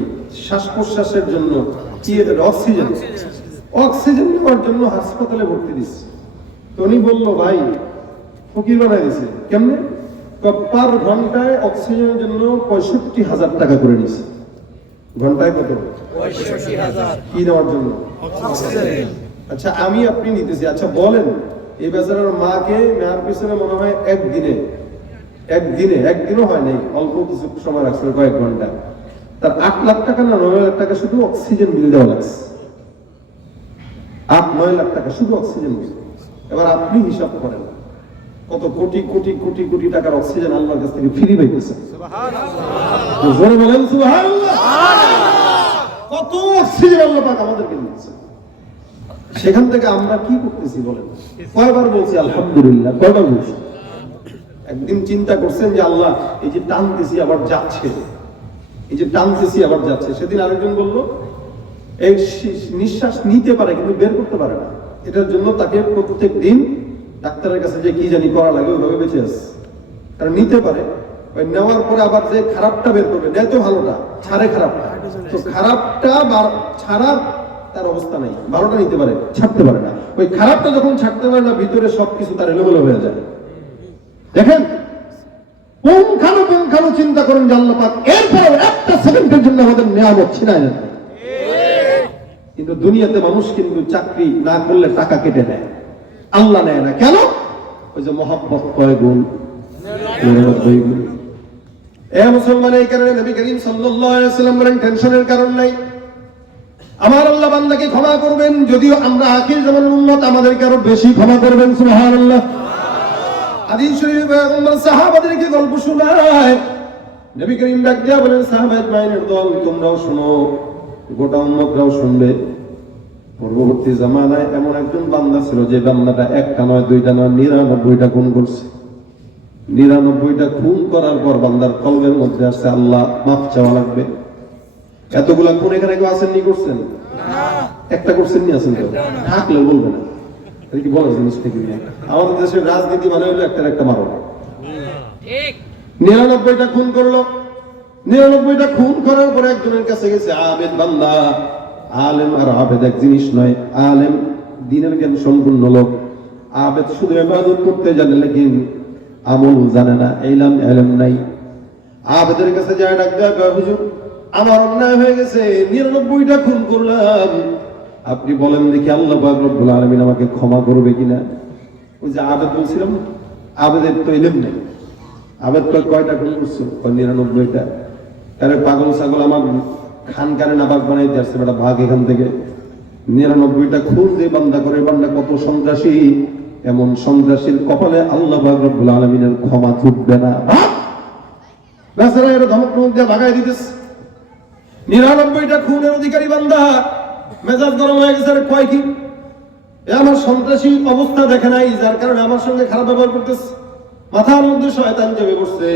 শ্বাস প্রশ্বাসের জন্য কি অক্সিজেন নেওয়ার জন্য হাসপাতালে ভর্তি দিচ্ছে। তো উনি বললো ভাই ফকির বানাই দিছে। কেমনে? পার ঘন্টায় অক্সিজেনের জন্য 65,000 টাকা করে নিছে। ঘন্টায় কত? 65,000। কি নেওয়ার জন্য? আচ্ছা আমি আপনি নিতেছি। আচ্ছা বলেন, এই বেচারার মাকে নেওয়ার পিছনে মনে হয় একদিনও হয় নাই, অল্প কিছু সময় রাখছিল, কয়েক ঘন্টা। তার 8 লাখ টাকা না 9 লাখ টাকা শুধু অক্সিজেন বিল দেওয়া লাগছে। 8-9 লাখ টাকা শুধু অক্সিজেন বিল। এবার আপনি হিসাব করেন কত কোটি কোটি কোটি কোটি টাকার অক্সিজেন আল্লাহর কাছ থেকে ফ্রি পাইতেছে। সুবহানাল্লাহ, জোরে বলেন সুবহানাল্লাহ। কত অক্সিজেন আল্লাহ পাক আমাদেরকে দিচ্ছে। সেখান থেকে আমরা কি করতেছি বলেন? কয়বার বলছি আলহামদুলিল্লাহ, কয়বার বলছি? একদিন চিন্তা করছেন যে আল্লাহ এই যে টানতেছি আবার যাচ্ছে, এই যে টানতেছি আবার যাচ্ছে। সেদিন আরেকজন বলল এই নিঃশ্বাস নিতে পারে কিন্তু বের করতে পারে না, এটার জন্য তাকে প্রত্যেক দিন ডাক্তারের কাছে যে কি জানি করা লাগে ওইভাবে বেঁচে আছে। কারণ নিতে পারে, ওই নেওয়ার পরে আবার যে খারাপটা বের করবে, নেয় তো ভালোটা, ছাড়ে খারাপটা, তো খারাপটা ছাড়ার তার অবস্থা নাই। ভালোটা নিতে পারে, ছাড়তে পারে না। ওই খারাপটা যখন ছাড়তে পারে না, ভিতরে সবকিছু তার এলোমেলো হয়ে যায়। দেখেন পুঙ্খানু চিন্তা করেন যে আল্লাহ পাক এরপর একটা সেকেন্ডের জন্য আমাদের নিয়ামত ছিনায় না। কিন্তু দুনিয়াতে মানুষ কিন্তু চাকরি না করলে টাকা কেটে নেয়, আল্লাহ নেয় না। কেন? ওই যে মহব্বত কয় গুণ, 99 গুণ। এ মুসলমান, এই কারণে নবী করিম সাল্লাল্লাহু আলাইহি ওয়াসাল্লাম বলেন টেনশনের কারণ নাই। আমার আল্লাহ বান্দাকে ক্ষমা করবেন, যদিও আমরা আখির জামানের উম্মত, আমাদেরকে আরো বেশি ক্ষমা করবেন। সুবহানাল্লাহ। হাদিস শরীফে পয়গম্বর সাহাবাদেরকে গল্প শোনায়। নবী করিম ডাক দিয়া বলেন, সাহাবায়ে মাইনের দল তোমরাও শোনো, গোটা উম্মতরাও শুনবে। পূর্ববর্তী জামানায় এমন একজন বান্দা ছিল যে বান্দাটা একটা নয়, দুইটা নয়, 99টা খুন করছে। 99টা খুন করার পর বান্দার কলবের মধ্যে আসছে আল্লাহ মাফ চাওয়া লাগবে। এতগুলা খুন এখানে কেউ আছেন নি? করছেন? একটা করছেন নি? আছেন? থাকলে বলবে না, কি বলার জিনিস থেকে। আমাদের দেশের রাজনীতি মানে হলো একটা মারো। 99টা খুন করলো। 99টা খুন করার পরে একজনের কাছে গেছে, আবেদ বান্দা। আলেম আর আবেদ এক জিনিস নয়। আলেম দ্বীনের জ্ঞান সম্পূর্ণ লোক, আবেদ শুধু ইবাদত করতে জানে লেকিন আমল জানে না, ইলম নাই। আবেদের কাছে যায় ডাক দেয়, হুজুর আমার অন্যায় হয়ে গেছে, 99টা খুন করলাম, আপনি বলেন দেখি আল্লাহ পাক রব্বুল আলামিন আমাকে ক্ষমা করবে কিনা। ওই যে আবেদ বলছিলাম, আবেদের তো ইলম নেই। আবেদ কয়টা খুন করছে? 99টা। আরে পাগল ছাগল, আমার খানকারে নাবাক বানাইতে আসছে, বেটা ভাগ এখান থেকে। 99টা খুন যে বান্দা করে, বান্দা কত সন্ত্রাসী, এমন সন্ত্রাসীর কপালে আল্লাহ পাক রব্বুল আলামিনের ক্ষমা জুটবে না। বেচারা এর ধমক দিয়ে ভাগাই দিতেছে। 99টা খুনের অধিকারী বান্দা মেজাজ গরম হয়ে গেছে, কয় কি আমার সন্ত্রাসী অবস্থা দেখে নাই, যার কারণে আমার সঙ্গে খারাপ ব্যবহার করতেছে। মাথার মধ্যে শয়তান চেপে বসছে।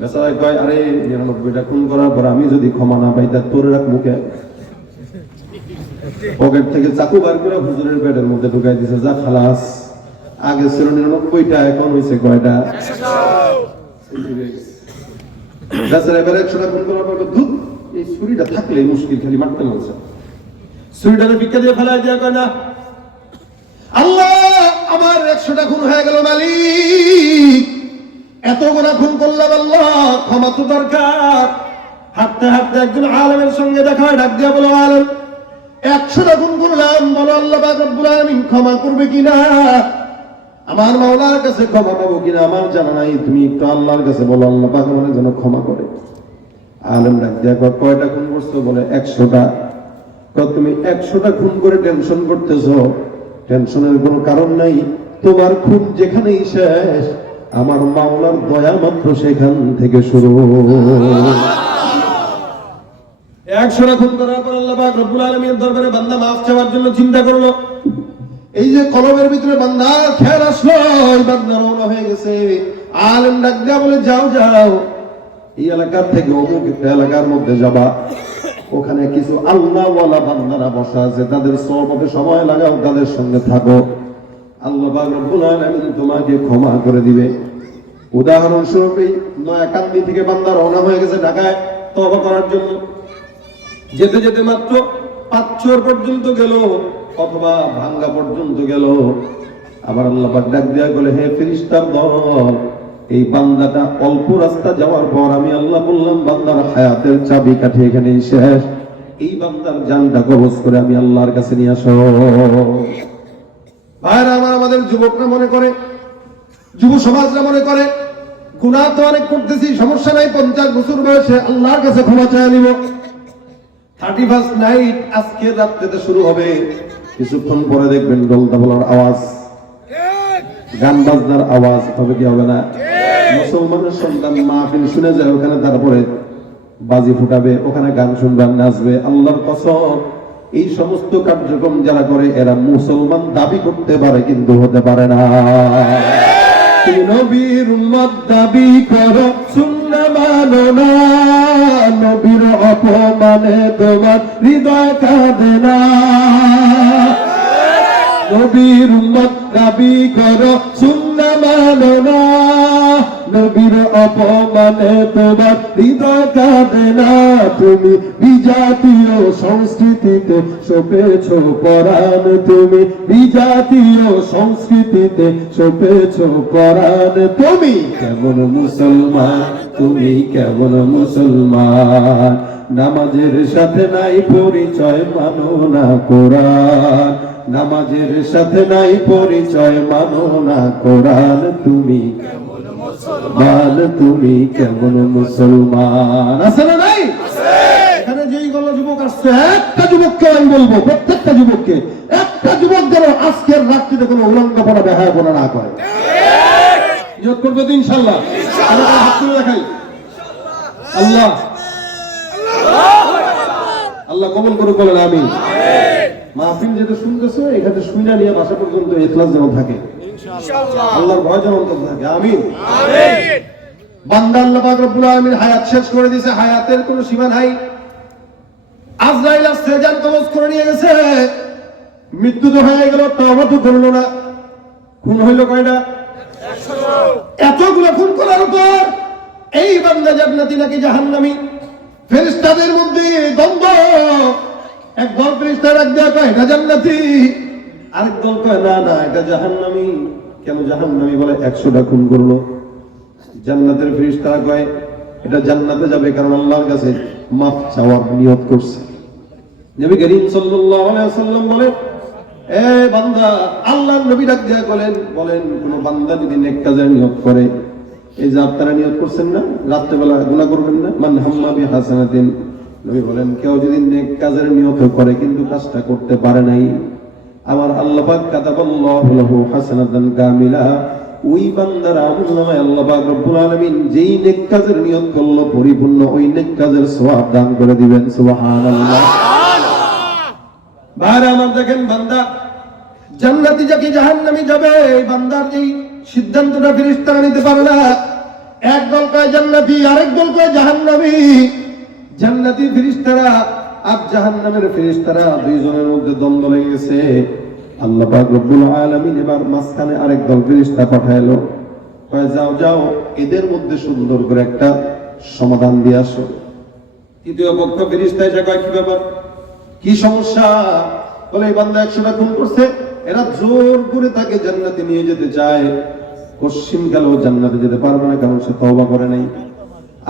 বেচারা কয়, আরে 99টা খুন করার পর আমি যদি ক্ষমা না পাই তা তোর রাখ মুখে। পকেট থেকে চাকু বার করে হুজুরের পেটের মধ্যে ঢুকাই দিছে, যা খালাস। আগে ছিল 99টা, এখন হয়েছে কয়টা? 100। বেচারা এবার 100টা খুন করার পর ধুত, এই ছুরিটা থাকলে মুশকিল, খালি মারতে মনছে। ছুরিটাকে ভিক্ষা দিয়ে ফেলাই দেওয়া কয় না, আল্লাহ আমার 100টা খুন হয়ে গেল মালিক, এত গোনা খুন করলাম, আল্লাহ ক্ষমা তো দরকার। হাঁটতে হাঁটতে একজন আলেমের সঙ্গে দেখা হয়, ডাক দিয়া বলো, আলেম 100টা খুন করলাম, বলো আল্লাহ পাক রব্বুল আলামিন ক্ষমা করবে কিনা, আমার মাওলার কাছে ক্ষমা পাবো কিনা আমার জানা নাই, তুমি একটু আল্লাহর কাছে বলো, আল্লাহ পাক আমাকে যেন ক্ষমা করে। আলেম ডাক দিয়া কয়, কয়টা খুন করছো? বলে 100টা। তুমি 100টা খুন করে টেনশন করতেছো, টেনশনের কোনো কারণ নাই, তোমার খুন যেখানেই শেষ, আমার মাওলার দয়া মাত্র সেখান থেকে শুরু। 100টা খুন করার পর আল্লাহ পাক রব্বুল আলামিনের দরবারে বান্দা মাফ চাওয়ার জন্য চিন্তা করলো। এই যে কলমের ভিতরে বান্দার খেয়াল আসলো, এই বান্দা রওনা হয়ে গেছে। আলেম ডাক দিয়া বলে, যাও যাও, এই এলাকার থেকে অমুক একটা এলাকার মধ্যে যাবা, ওখানে কিছু আল্লাহওয়ালা বান্দারা বসা আছে, তাদের সহবতে সময় লাগাও, তাদের সঙ্গে থাকো, আল্লাহ পাক রব্বুল আলামিন তোমাকে ক্ষমা করে দিবে। উদাহরণস্বরূপ এই নয়াকান্দি থেকে বান্দা রওনা হয়ে গেছে ঢাকায় তওবা করার জন্য। যেতে যেতে মাত্র 5 পর্যন্ত গেল, অথবা ভাঙ্গা পর্যন্ত গেল, আবার আল্লাহ পাক ডাক দিয়া বলে, হে ফেরেশতার দল, এই বান্দাটা অল্প রাস্তা যাওয়ার পর আমি আল্লাহ বললাম, বান্দার হায়াতের চাবিকাঠি এখানেই শেষ, এই বান্দার জানটা কবজ করে আমি আল্লাহর কাছে নিয়ে আসো। ভাইরা আমার, আমাদের যুবকরা মনে করে, যুব সমাজরা মনে করে, গুনাহ তো অনেক করতেছি, সমস্যা নাই, 50 বছর বয়সে আল্লাহর কাছে ক্ষমা চেয়ে নিব। 31st নাইট আজকের রাত্রিতে শুরু হবে, কিছুক্ষণ পরে দেখবেন ঢোল তাবলার আওয়াজ, গান বাজনার আওয়াজ, হবে কি হবে না? মুসলমানের সন্তান মাহফিল শুনে যায়, ওখানে তারপরে বাজি ফুটাবে, ওখানে গান শুনবেন, নাচবে। আল্লাহর কসম, এই সমস্ত কার্যক্রম যারা করে এরা মুসলমান দাবি করতে পারে কিন্তু হতে পারে না। তুমি নবীর উম্মত দাবি করো, সুন্নাহ মানো না, নবীর অপমানে তোমার হৃদয় কাঁদে না। নবীর উম্মত দাবি করো, সুন্নাহ মানো না, নবীর অপমানে তোমার হৃদয় কাঁদে না। তুমি বিজাতীয় সংস্কৃতিতে সপেছ পরাণ, তুমি বিজাতীয় সংস্কৃতিতে সপেছ পরাণ। তুমি কেমন মুসলমান, তুমি কেমন মুসলমান, নামাজের সাথে নাই পরিচয়, মানো না কোরআন, নামাজের সাথে নাই পরিচয়, মানো না কোরআন। তুমি কেমন মুসলমান, তুমি কেমন মুসলমান? আছে না নাই? এখানে যেই গলা যুবক আসছে, একটা যুবককে আমি বলবো, প্রত্যেকটা যুবককে, একটা যুবক যেন আজকের রাত্রিতে কোনো উলঙ্গপনা বেহায়াপনা না করে। নিয়ত করবে তো ইনশাআল্লাহ? হাত তুলে দেখাই। আল্লাহ আল্লাহ কবুল করুক, বলেন আমিন। মাহফিল যেটা শুনতেছো, এখানে শুইনা নিয়ে বাসা পর্যন্ত ইখলাস যেন থাকে, আল্লাহর ভয় যেন অন্তর থাকে। আমিন। বান্দা আল্লাহ পাক রব্বুল আলামিন হায়াত শেষ করে দিয়েছে, হায়াতের কোনো সীমা নাই। আজরাইল আসছে, জান কবজ করে নিয়ে গেছে, মৃত্যু তো হয়ে গেল, তওবা তো করলো না। খুন হইল কয়টা? 100। এতগুলো খুন করার পর এই বান্দা জান্নাতি নাকি জাহান্নামী? ফেরেশতাদের মধ্যে দ্বন্দ্ব। এক দল ফেরেশতা রাখ দেয়া কয় এটা জান্নাতি, আরেক দল কয় না না এটা জাহান্নামী। কেন জাহান্নামী? বলে 100টা খুন করলো। জান্নাতের ফেরেশতারা কয় এটা জান্নাতে যাবে, কারণ আল্লাহর কাছে মাফ চাওয়ার নিয়ত করছে। নবী করিম সাল্লাল্লাহু আলাইহি ওয়াসাল্লাম বলেন, এ বান্দা, আল্লাহর নবী ডাক দেয়া বলেন কোন বান্দা যদি নেক কাজের নিয়ত করে, এই যে আপনারা নিয়ত করছেন না রাত্রেবেলা গুনাহ করবেন না, মান হাম্মা বিহাসানাতিন, নবী বলেন কেউ যদি নেক কাজের নিয়ত করে কিন্তু কাজটা করতে পারে নাই, আমার আল্লাহ পাক কাতাবাল্লাহু লাহু হাসানাতান কামিলা, ওই বান্দার আমলনামায় আল্লাহ পাক রব্বুল আলামিন যেই নেক কাজের নিয়ত করলো পরিপূর্ণ ওই নেক কাজের সওয়াব দান করে দিবেন। সুবহানাল্লাহ। ভাইরা আমার, দেখেন বান্দা জান্নাতি যাকে জাহান্নামী যাবে, এই বান্দার এই সিদ্ধান্তটা ফেরেশতারা নিতে পারে না। একদল কয় জান্নাতি, আরেক দল কয় জাহান্নামী। জান্নাতি ফেরেশতারা আর জাহান্নামের ফেরেশতারা দুইজনের মধ্যে দ্বন্দ্ব লেগে গেছে। আল্লাহ পাক রব্বুল আলামিন এবার মাঝখানে আরেক দল ফেরেশতা পাঠাইলো, কয় যাও যাও এদের মধ্যে সুন্দর করে একটা সমাধান দিয়ে আসো। তৃতীয় পক্ষ ফেরেশতা এসে কয় কি ব্যাপার, কি সমস্যা? বলে এই বান্দা 100টা খুন করছে, এরা জোর করে তাকে জান্নাতে নিয়ে যেতে চায়, পশ্চিম গেলেও জান্নাতে যেতে পারবে না, কারণ সে তওবা করে নাই।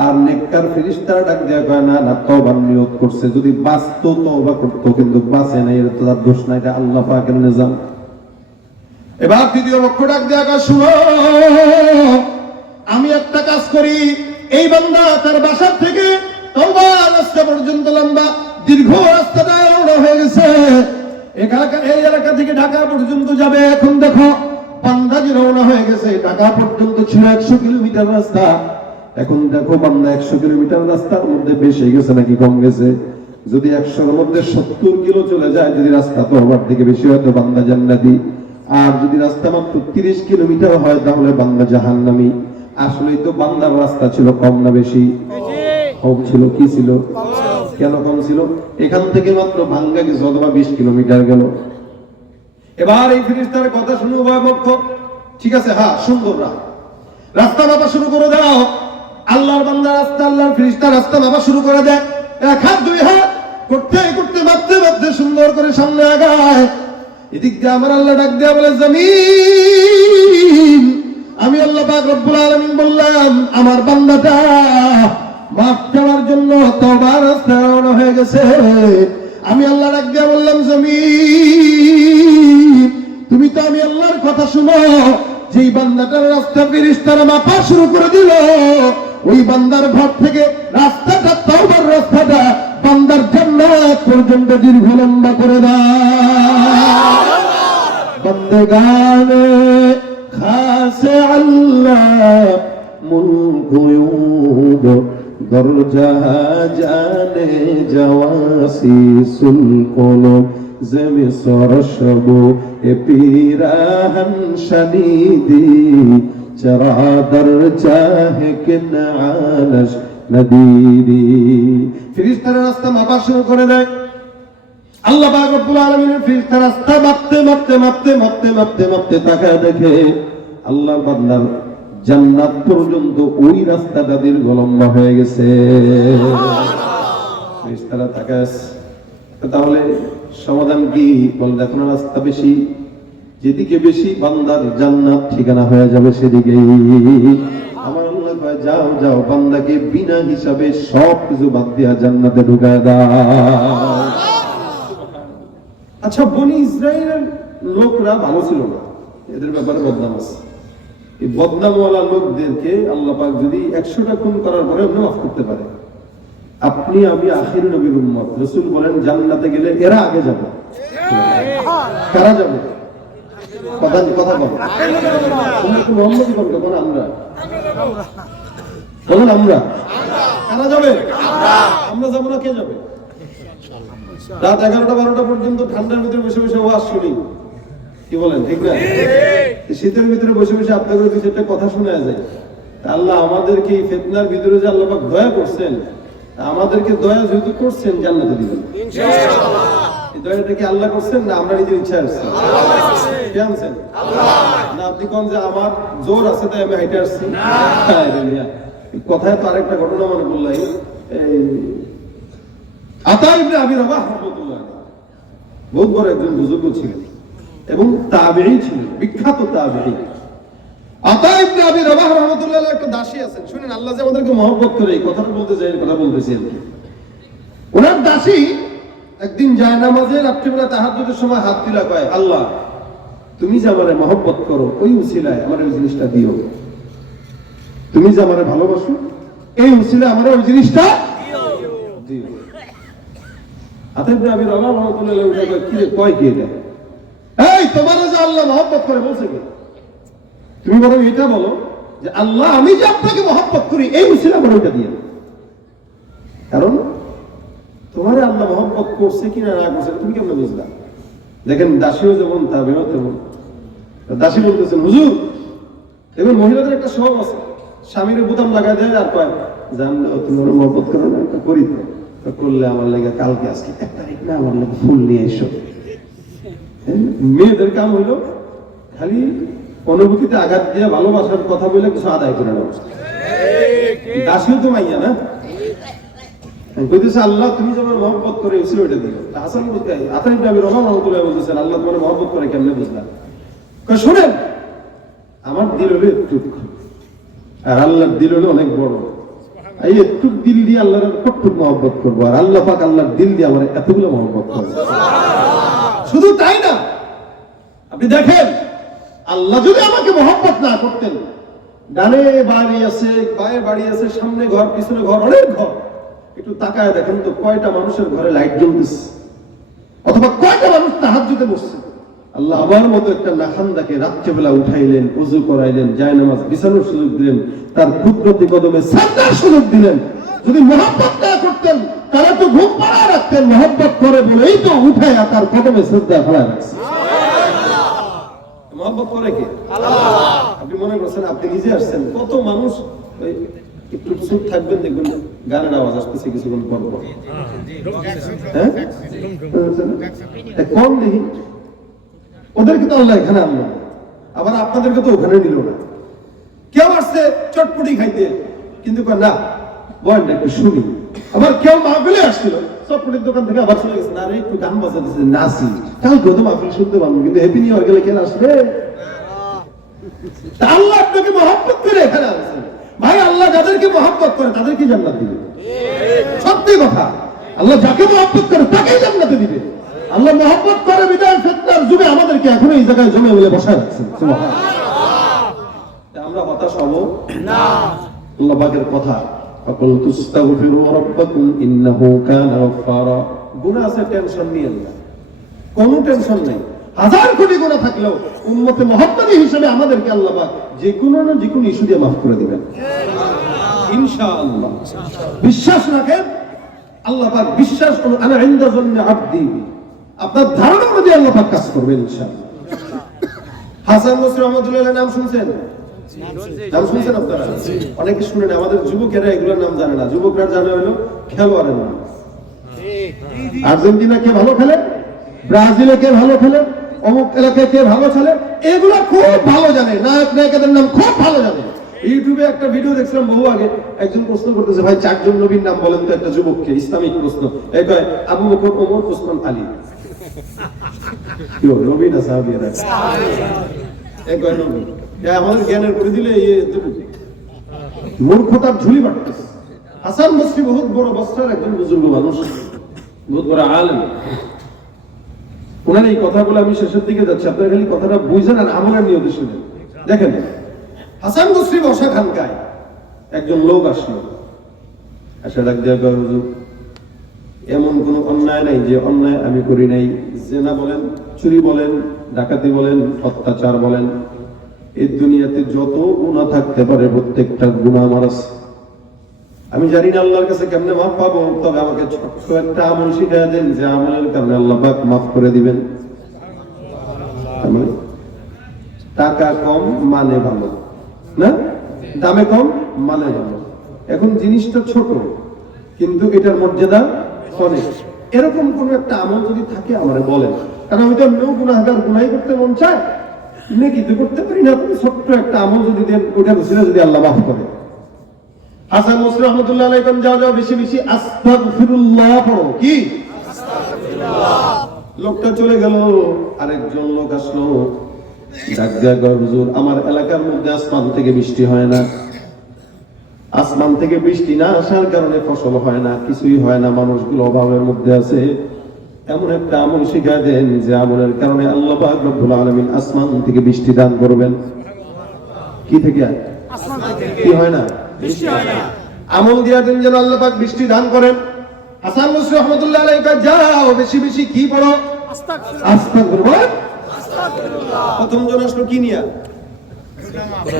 আর নেককার ফেরেশতারা ডাক দেয়া কয় না না, তওবার নিয়ত করছে, যদি বাঁচতো তওবা করতো, কিন্তু বাঁচে নাই, এটা তো তার দোষ না, এটা আল্লাহ পাকের নিজাম। এবার তৃতীয় পক্ষ ডাক দেয়া কয় শুনো, আমি একটা কাজ করি, এই বান্দা তার বাসা থেকে তওবা রাস্তা পর্যন্ত লম্বা দীর্ঘ রাস্তাটা রওনা হয়ে গেছে, এই এলাকা থেকে ঢাকা পর্যন্ত যাবে। এখন দেখো বান্দা যে রওনা হয়ে গেছে, ঢাকা পর্যন্ত ছিল 100 কিলোমিটার রাস্তা, এখন দেখো বান্দা 100 কিলোমিটার রাস্তার মধ্যে বেশি গেছে নাকি কম গেছে? যদি 100-এর মধ্যে 70 কিলো চলে যায়, যদি রাস্তা তওবার দিকে বেশি হয় তো বান্দা জান্নাতি, আর যদি রাস্তা মাত্র 30 কিলোমিটার হয় তাহলে বান্দা জাহান্নামী। আসলেই তো বান্দার রাস্তা ছিল কম না বেশি? কম ছিল। কি ছিল? কেন কম ছিল? এখান থেকে মাত্র ভাঙ্গা গেছে অথবা 20 কিলোমিটার গেল। এবার এই ফেরেশতার কথা শুনে উভয় পক্ষ ঠিক আছে, হ্যাঁ সুন্দর রাস্তা মাপা শুরু করে দাও। আল্লাহর বান্দা রাস্তা, আল্লাহর ফেরেশতা রাস্তা মাপা শুরু করে দেয়। এক হাত দুই হাত করতে করতে মাপতে মাপতে সুন্দর করে সামনে আগায়। এদিক দিয়ে আমার আল্লাহ ডাক দেয়া বলে জমিন, আমি আল্লাহ পাক রব্বুল আলামিন বললাম আমার বান্দাটা মাফ চাওয়ার জন্য তওবার রাস্তায় রওনা হয়ে গেছে। আমি আল্লাহ ডাক দিয়া বললাম জমিন, তুমি তো আমি আল্লাহর কথা শুনো, যেই বান্দাটার রাস্তা ফেরেশতারা মাপা শুরু করে দিল, ওই বান্দার ঘর থেকে রাস্তাটা তওবার রাস্তাটা বান্দার জান্নাত পর্যন্ত দীর্ঘ লম্বা করে দাও। বন্দেগানে খাসে আল্লাহ মুলকুয়ুব দরজা জানে জওয়াসিসুল কুলুব জমি সরশবু এ পিরাহন শনিদি চরাদর চাহে কিন আলশ নদীরি। ফেরেশতারা রাস্তা মাপা শুরু করে দেয়। আল্লাহ পাক রব্বুল আলামিনের ফেরেশতা রাস্তা মাপতে মাপতে মাপতে মাপতে মাপতে মাপতে তাকায় দেখে আল্লাহর বান্দার জান্নাত পর্যন্ত ওই রাস্তাটা দীর্ঘ লম্বা হয়ে গেছে। ফেরেশতারা তাকায়, তাহলে সমাধান কি? বল দেখো না রাস্তা বেশি, যেদিকে বেশি বান্দার জান্নাত ঠিকানা হয়ে যাবে সেদিকেই। আমার আল্লাহ কয় যাও যাও বান্দাকে বিনা হিসাবে সব কিছু বাদ দিয়া জান্নাতে ঢুকায় দাও। আচ্ছা, বনি ইসরাইলের লোকরা ভালো ছিল না, এদের ব্যাপারে বদনাম আছে। এই বদনামওয়ালা লোকদেরকে আল্লাহ পাক যদি 100টা খুন করার পরে মাফ করতে পারে। আপনি আমি আখির নবীর উম্মত, রাসূল বলেন জান্নাতে গেলে এরা আগে যাবে। কারা যাবে? কথা কথা বলো। মোহাম্মদ বলতে আমরা বলেন আমরা কারা যাবে? আমরা যাবো না, কে যাবে? রাত 11টা 12টা পর্যন্ত ঠান্ডার ভিতরে বসে বসে ওয়াজ শুনি, কি বলেন ঠিক না? শীতের ভিতরে বসে বসে আপনাদের দুই চারটা কথা শোনা যায়। আল্লাহ আমাদেরকে এই ফিতনার ভিতরে যে আল্লাহ পাক দয়া করছেন, আমাদেরকে দয়া যেহেতু করছেন জান্নাতে দিবেন ইনশাআল্লাহ। এই দয়াটা কি আল্লাহ করছেন না আমরা নিজের ইচ্ছা আসছি? কে আনছেন? আল্লাহ। না আপনি কোন যে আমার জোর আছে তাই আমি হাইটে আসছি না। কথায় তো আরেকটা ঘটনা মনে পড়লো। এই আতা ইবনে আবি রাবাহ রাহমাতুল্লাহ বহুত বড় একজন বুজুর্গ ছিলেন এবং তাবেঈ ছিলেন, বিখ্যাত তাবেঈ। আতা ইবনে আবি রাবাহ রাহমাতুল্লাহ একটা দাসী আছেন। শুনেন আল্লাহ যে আমাদেরকে মহব্বত করে এই কথাটা বলতে চাই, কথা বলতেছি আর কি। ওনার দাসী একদিন যায় নামাজে রাত্রিবেলা তাহাজ্জুদের সময় হাত তুলে কয়, আল্লাহ তুমি যে আমারে মহব্বত করো ওই উসিলায় আমার ওই জিনিসটা দিও। তুমি যে আমারে ভালোবাসো এই উসিলায় আমার ওই জিনিসটা দিও। আতা ইবনে আবি রাবাহ রাহমাতুল্লাহ উঠে কয়, কি রে কয় কি এটা? এই তোমারে যে আল্লাহ মহব্বত করে বলছে কি? তুমি বরং এটা বলো যে আল্লাহ আমি যে আপনাকে মহব্বত করি এই উসিলা আমার ওইটা দিয়ে। কারণ তোমারে আল্লাহ মহব্বত করছে কিনা না করছে তুমি কেমন বুঝলা? দেখেন দাসীও যেমন তাবেও তেমন। দাসী বলতেছেন হুজুর, দেখুন মহিলাদের একটা স্বভাব আছে, স্বামীর বোতাম লাগাই দেয় আর কয় জান তুমি ওর মহব্বত করো না, করি তো করলে আমার লেগে কালকে আজকে 1 তারিখ না আমার লেগে ফুল নিয়ে এসো। মেয়েদের কাম হইলো খালি অনুভূতিতে আঘাত দিয়ে ভালোবাসার কথা বলে কিছু আদায় করে নেওয়া। দাসীও তো মাইয়া না, কইতেছে আল্লাহ তুমি যখন মহব্বত করে এসে ওইটা দিল। হাসান বলতে আতান ইবনে আবি রহমান রাহমাতুল্লাহ বলতেছেন আল্লাহ তোমার মহব্বত করে কেমনে বুঝলাম? কয় শুনেন, আমার দিল হলো একটু আর আল্লাহর দিল হলো অনেক বড়। এই একটু দিল দিয়ে আল্লাহর কতটুকু মহব্বত করবো, আর আল্লাহ পাক আল্লাহর দিল দিয়ে আমার এতগুলো মহব্বত করবো। শুধু তাই না, আপনি দেখেন আল্লাহ যদি আমাকে মহব্বত না করতেন, ডানে বাড়ি আছে, বায়ে বাড়ি আছে, সামনে ঘর পিছনে ঘর, অনেক ঘর, একটু তাকায় দেখেন তো কয়টা মানুষের ঘরে লাইট জ্বলতেছে, অথবা কয়টা মানুষ তাহাজ্জুদে বসছে। আল্লাহ আমার মতো একটা নাখান্দাকে রাত্রেবেলা উঠাইলেন, ওযু করাইলেন, জায়নামাজ বিছানোর সুযোগ দিলেন, তার কুদরতি কদমে সাজদার সুযোগ দিলেন। যদি মহব্বত না করতেন তাহলে তো ঘুম পাড়ায় রাখতেন, মহব্বত করে বলেই তো উঠাইয়া তার কদমে সাজদা ফেলায় রাখছে। মহব্বত করে কে? আল্লাহ। আপনি মনে করছেন আপনি নিজে আসছেন? কত মানুষ একটু চুপ থাকবেন, দেখবেন গানের আওয়াজ আসতেছে কিছুক্ষণ পর পর। হ্যাঁ কম দেখি, ওদেরকে তো আল্লাহ এখানে আনলো, আবার আপনাদেরকে তো ওখানে নিল না। কেউ আসছে চটপটি খাইতে, কিন্তু না বলেন একটু শুনি। আবার কেউ মাহফিলে আসছিল, চটপটির দোকান থেকে আবার চলে গেছে, না রে একটু গান বাজাতেছে, নাচি, কালকে তো মাহফিল শুনতে পারবো, কিন্তু হ্যাপি নিউ ইয়ার গেলে কেন আসবে? আল্লাহ আপনাকে মহব্বত করে এখানে আনছেন। ভাই আল্লাহ যাদেরকে মহব্বত করে তাদেরকে জান্নাত দিবে, সত্যি কথা। আল্লাহ যাকে মহব্বত করে তাকেই জান্নাতে দিবে। আল্লাহ মহব্বত করে বিদায় ফিতনার যুগে আমাদেরকে এখনো এই জায়গায় জমে বলে বসায় রাখছেন। আমরা হতাশ হব না। আল্লাহ পাকের কথা, ফাকুল তুস্তাগফিরু রাব্বাকুম ইন্নাহু কানা গাফফারা। গুনাহ আছে, টেনশন নিয়েন না, কোনো টেনশন নেই। হাজার কোটি গুনাহ থাকলেও উম্মতে মুহাম্মাদী হিসেবে আমাদেরকে আল্লাহ পাক যে কোনো না যে কোনো ইস্যু দিয়ে মাফ করে দিবেন ইনশাআল্লাহ। বিশ্বাস রাখেন, আল্লাহ পাক বিশ্বাস আনা ইনদা যান্নি আবদি, আপনার ধারণা অনুযায়ী আল্লাহ পাক কাজ করবেন ইনশাআল্লাহ। হাসান বসরি রাহমাতুল্লাহ নাম শুনছেন? নাম শুনছেন আপনারা? অনেকে শুনেন, আমাদের যুবকেরা এগুলোর নাম জানে না। যুবকরা জানে হলো খেলোয়াড়ের নাম। আর্জেন্টিনা কে ভালো খেলে, ব্রাজিলে কে ভালো খেলে, অমুক এলাকায় কে ভালো খেলে, এগুলো খুব ভালো জানে, নায়ক নায়িকাদের নাম খুব ভালো জানে। ইউটিউবে একটা ভিডিও দেখছিলাম বহু আগে, একজন প্রশ্ন করতেছে, ভাই 4 জন নবীর নাম বলেন তো একটা যুবককে, ইসলামিক প্রশ্ন। এই কয় আবু বকর, ওমর, ওসমান, আলী। কি নবী না সাহাবী? এই কয় নবী। আমাদের জ্ঞানের করে দিলে মূর্খতার ঝুলি বাড়তেছে। হাসান বসরি বহুত বড় বস্ত্রের একজন বুজুর্গ মানুষ, বহুত বড় আলেম। ওনার এই কথাগুলো আমি শেষের দিকে যাচ্ছি, আপনারা খালি কথাটা বুঝেন আর আমলের নিয়তে শুনেন। দেখেন, হাসান বসরি বসা খানকায় একজন লোক আসলো, এসে ডাক দিয়া কয়, হুজুর এমন কোন অন্যায় নাই যে অন্যায় আমি করি নাই। জেনা বলেন, চুরি বলেন, ডাকাতি বলেন, অত্যাচার বলেন, এই দুনিয়াতে যত গুনাহ থাকতে পারে প্রত্যেকটা গুনাহ আমার আছে। আমি জানি না আল্লাহর কাছে কেমনে মাফ পাবো, তবে আমাকে ছোট্ট একটা আমল শিখিয়ে দেন যে আমলের কারণে আল্লাহ পাক মাফ করে দিবেন। টাকা কম মানে ভালো না, দামে কম মানে ভালো। এখন জিনিসটা ছোট কিন্তু এটার মর্যাদা অনেক। এরকম কোন একটা আমল যদি থাকে আমারে বলেন, কারণ আমি তো এমনিও গুনাহগার, গুনাহই করতে মন চায়, নেকি তো করতে পারি না। আপনি ছোট্ট একটা আমল যদি দেন, ওটা বুঝলে যদি আল্লাহ মাফ করে। হাসান বসরি রাহমাতুল্লাহ আলাইহি যাও যাও বেশি বেশি আস্তাগফিরুল্লাহ পড়ো। কি আস্তাগফিরুল্লাহ? লোকটা চলে গেল, আরেকজন লোক আসলো, ডাক দিয়া কয়, হুজুর আমার এলাকার মধ্যে আসমান থেকে বৃষ্টি হয় না, আসমান থেকে বৃষ্টি না আসার কারণে ফসল হয় না, কিছুই হয় না, মানুষগুলো অভাবের মধ্যে আছে। এমন একটা আমল শিখায় দেন যে আমলের কারণে আল্লাহ পাক রব্বুল আলামিন আসমান থেকে বৃষ্টি দান করবেন। কি থেকে? আসমান থেকে। কি হয় না? বৃষ্টি হয় না। আমল দিয়া দেন যেন আল্লাহ পাক বৃষ্টি দান করেন। হাসান বসরি রাহমাতুল্লাহ আলাইহি যাও বেশি বেশি কি পড়ো? আস্তাগফিরুল্লাহ। আস্তাগফিরুল্লাহ। প্রথম জন আসলো কি নিয়া?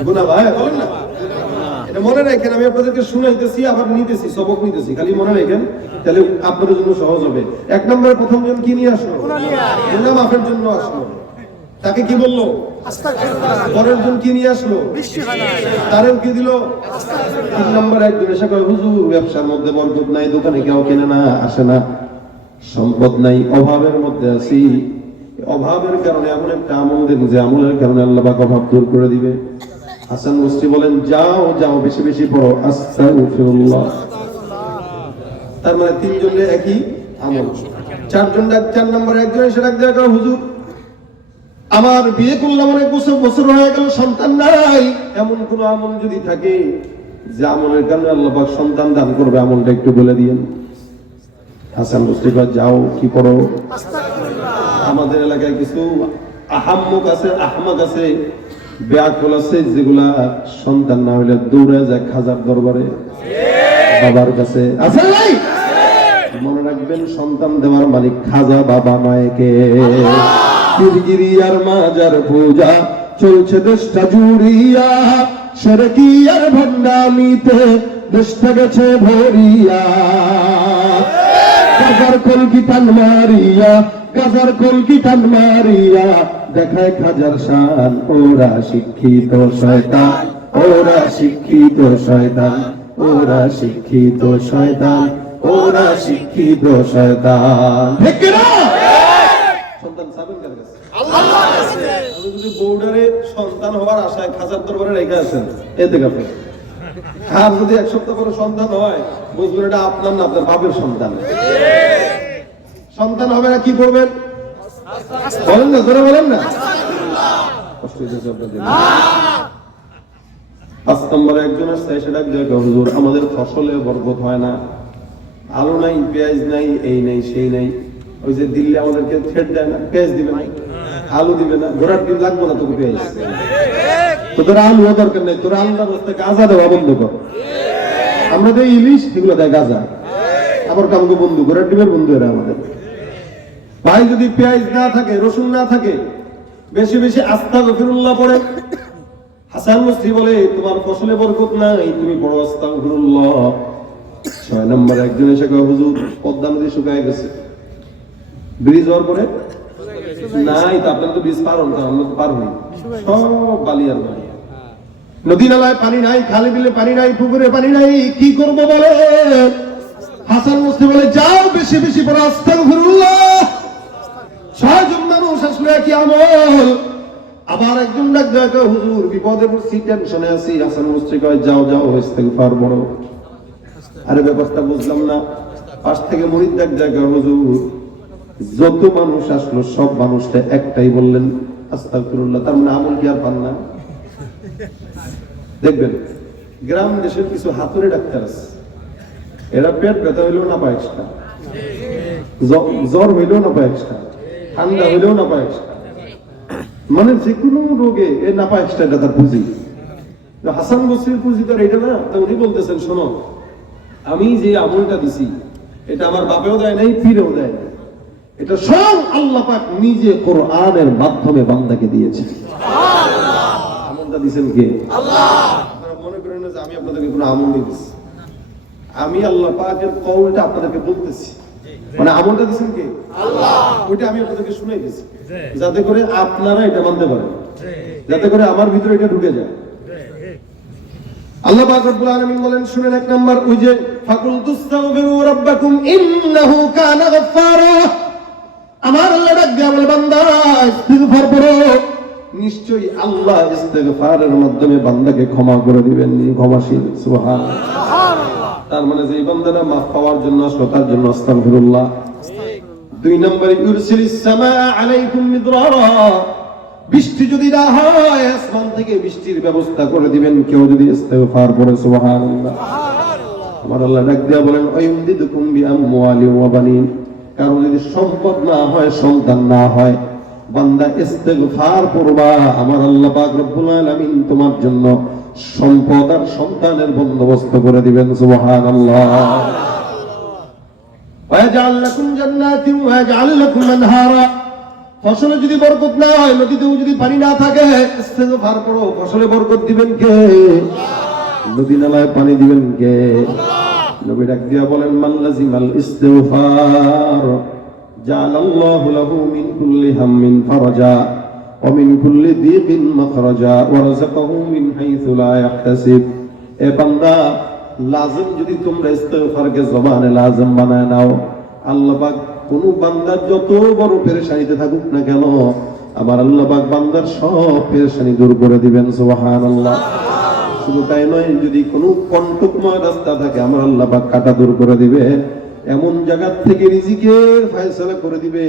গুনাহ। ভাই বলেন না, এটা মনে রাখেন, আমি আপনাদেরকে শুনাইতেছি আবার নিতেছি, সবক নিতেছি, খালি মনে রাখেন, তাহলে আপনাদের জন্য সহজ হবে। 1 নম্বরে প্রথম জন কি নিয়ে আসলো? গুনাহ মাফের জন্য আসলো। তাকে কি বললো? পরের জন কি নিয়ে আসলো? তারেও কি দিল? 3 নম্বর একজন এসে কয়, হুজুর ব্যবসার মধ্যে বরকত নাই, দোকানে কেউ কেনে না, আসে না, সম্পদ নাই, অভাবের মধ্যে আছি। অভাবের কারণে এমন একটা আমল দেন যে আমলের কারণে আল্লাহ পাক অভাব দূর করে দিবে। হাসান বসরি বলেন, যাও যাও বেশি বেশি পড়ো আস্তাগফিরুল্লাহ। তার মানে 3 জনের একই আমল। 4 নম্বরে একজন এসে ডাক দেয়া, হুজুর আমার বিয়ে করলাম অনেক বছর হয়ে গেল, সন্তান নাই, এমন কোন আমল যদি থাকে যে আমলের কারণে আল্লাহ পাক সন্তান দান করবে, আমলটা একটু বলে দিয়েন। হাসান বসরি কয়, যাও কি পড়ো? আমাদের এলাকায় কিছু আহাম্মক আছে, আহমক আছে, বেআকল আছে, যেগুলা সন্তান না হইলে দৌড়ে যায় খাজার দরবারে, বাবার কাছে। আছে নাই? মনে রাখবেন, সন্তান দেওয়ার মালিক খাজা বাবা মায়েকে। পীরগিরি আর মাজার পূজা চলছে দেশটা জুড়িয়া, সেরেকি আর ভণ্ডামিতে দেশটা গেছে ভরিয়া। গাজার কলকি টান মারিয়া, গাজার কলকি টান মারিয়া দেখায় খাজার শান। ওরা শিক্ষিত শয়তান, ওরা শিক্ষিত শয়তান, ওরা শিক্ষিত শয়তান, ওরা শিক্ষিত শয়তান। ঠিক না? সন্তান সাবেন কার কাছে? আল্লাহর কাছে। আপনি যদি বোর্ডারে সন্তান হওয়ার আশায় খাজার দরবারে রেখে আসেন, এতে কাফে। আর যদি 1 সপ্তাহ পরে সন্তান হয়, বুঝবেন এটা আপনার না, আপনার বাপের সন্তান। সন্তান হবে না, কি করবেন? বলেন না, জোরে বলেন না। কষ্ট হইতেছে আপনাদের? 5 নম্বরে একজন আসছে, এসে ডাক দেয়, হুজুর আমাদের ফসলে বরকত হয় না, আলু নাই, পেঁয়াজ নাই, এই নাই সেই নাই। ওই যে দিল্লি আমাদেরকে থ্রেট দেয় না, পেঁয়াজ দিবে না, আলু দিবে না, ঘোড়ার ডিম লাগবে না তোকে পেঁয়াজ, তোদের আলু দরকার নেই, তোর আলুর মধ্যে গাঁজা দেওয়া বন্ধ কর। আমরা তো ইলিশ, এগুলো দেয় গাঁজা। আমার কামকে বন্ধু, ঘোড়ার ডিমের বন্ধু এরা আমাদের। ভাই যদি পেঁয়াজ না থাকে, রসুন না থাকে, বেশি বেশি আস্তাগফিরুল্লাহ পড়ে। হাসান বসরি বলে, তোমার ফসলে বরকত নাই, তুমি পড়ো আস্তাগফিরুল্লাহ। 6 নম্বরে একজন এসে কয়, হুজুর পদ্মা নদী শুকায় গেছে, ব্রিজ হওয়ার পরে নাই, তো আপনারা তো ব্রিজ পার হন, আমরা তো পার হই, সব বালি আর বালি। নদী নালায় পানি নাই, খালে বিলে পানি নাই, পুকুরে পানি নাই, কি করবো বলে? হাসান বসরি বলে, যাও বেশি বেশি পড়ো আস্তাগফিরুল্লাহ। 6 জন মানুষ আসলে কি আমল। আবার একজন ডাক দেয়, হুজুর বিপদে পড়ছি, টেনশনে আছি। হাসান বসরি কয়, যাও যাও ইস্তেগফার পড়ো। আরে ব্যাপারটা বুঝলাম না। পাশ থেকে মুরিদ ডাক দেয়, হুজুর যত মানুষ আসলো সব মানুষটা একটাই বললেন আস্তাগফিরুল্লাহ, তার মানে আমল কি আর পান না? দেখবেন গ্রাম দেশের কিছু হাতুড়ে ডাক্তার আছে, এরা পেট ব্যথা হইলেও না পায় এক্সট্রা, জ্বর হইলেও না পায় এক্সট্রা, ঠান্ডা হইলেও না পায় এক্সট্রা, মানে যে কোনো রোগে এ না পায় এক্সট্রা, এটা তার পুঁজি। হাসান বসরির পুঁজি তো এটা না। তো উনি বলতেছেন, শোনো, আমি যে আমলটা দিছি এটা আমার বাপেও দেয় নাই, পীরেও দেয় নাই, এটা সব আল্লাহ পাক নিজে কোরআনের মাধ্যমে বান্দাকে দিয়েছে। আমলটা দিয়েছেন কে? আল্লাহ। আপনারা মনে করেন না যে আমি আপনাদেরকে কোনো আমল দিয়েছি, আমি আল্লাহ পাকের কওলটা আপনাদেরকে বলতেছি, মানে আমলটা দিয়েছেন কে? আল্লাহ। ওইটা আমি আপনাদেরকে শুনাই দিয়েছি, যাতে করে আপনারা এটা মানতে পারেন, যাতে করে আমার ভিতরে এটা ঢুকে যায়। আল্লাহ পাক রব্বুল আলামিন বলেন, শুনেন 1 নাম্বার, ওই যে ফাকুল তুস্তাগফিরু রাব্বাকুম ইন্নাহু কানা গফফারা। আমার আল্লাহ ডাক দেয়া বলে, বান্দা ইস্তিগফার করো, নিশ্চয়ই আল্লাহ ইস্তিগফারের মাধ্যমে বান্দাকে ক্ষমা করে দিবেন, ক্ষমাশীল। সুবহানাল্লাহ। তার মানে যে বান্দারা মাফ পাওয়ার জন্য আসলো, তার জন্য আস্তাগফিরুল্লাহ। 2 নম্বরে ইউরসিলিস সামাআ আলাইকুম মিদরারা। বৃষ্টি যদি না হয়, আসমান থেকে বৃষ্টির ব্যবস্থা করে দিবেন কেউ যদি ইস্তিগফার করে। সুবহানাল্লাহ। আমার আল্লাহ ডাক দিয়া বলেন, আইয়ুমদিদুকুম বিআমওয়ালিন ওয়া বানিন। কারণ যদি সম্পদ না হয়, সন্তান না হয়, বান্দা ইস্তিগফার করবা, আমার আল্লাহ পাক রব্বুল আলামিন তোমার জন্য সম্পদ আর সন্তানের বন্দোবস্ত করে দিবেন। সুবহানাল্লাহ। ওয়া ইয়াজআল লাকুম জান্নাতিন ওয়া ইয়াজআল লাকুম আনহারা। ফসলে যদি বরকত না হয়, নদীতেও যদি পানি না থাকে, ইস্তিগফার করো, ফসলে বরকত দিবেন কে? আল্লাহ। নদী নালায় পানি দিবেন কে? আল্লাহ। নবী ডাক দিয়া বলেন, মাল্লাজিমাল ইস্তিগফার জাআলাল্লাহু লাহু মিন কুল্লি হাম্মিন ফারাজা। ومن كل ضيق مخرجا ورزقه من حيث لا يحتسب। এ বান্দা, লাজিম যদি তোমরা ইস্তিগফারকে জবানে লাজিম বানায় নাও, আল্লাহ পাক কোন বান্দা যত বড় পেরেশানিতে থাকুক না কেন, আমার আল্লাহ পাক বান্দার সব পেরেশানি দূর করে দিবেন। সুবহানাল্লাহ। শুধু তাই নয়, যদি কোনো কণ্টকময় রাস্তা থাকে, আমার আল্লাহ পাক কাটা দূর করে দিবে, এমন জায়গা থেকে রিজিকের ফয়সালা করে দিবে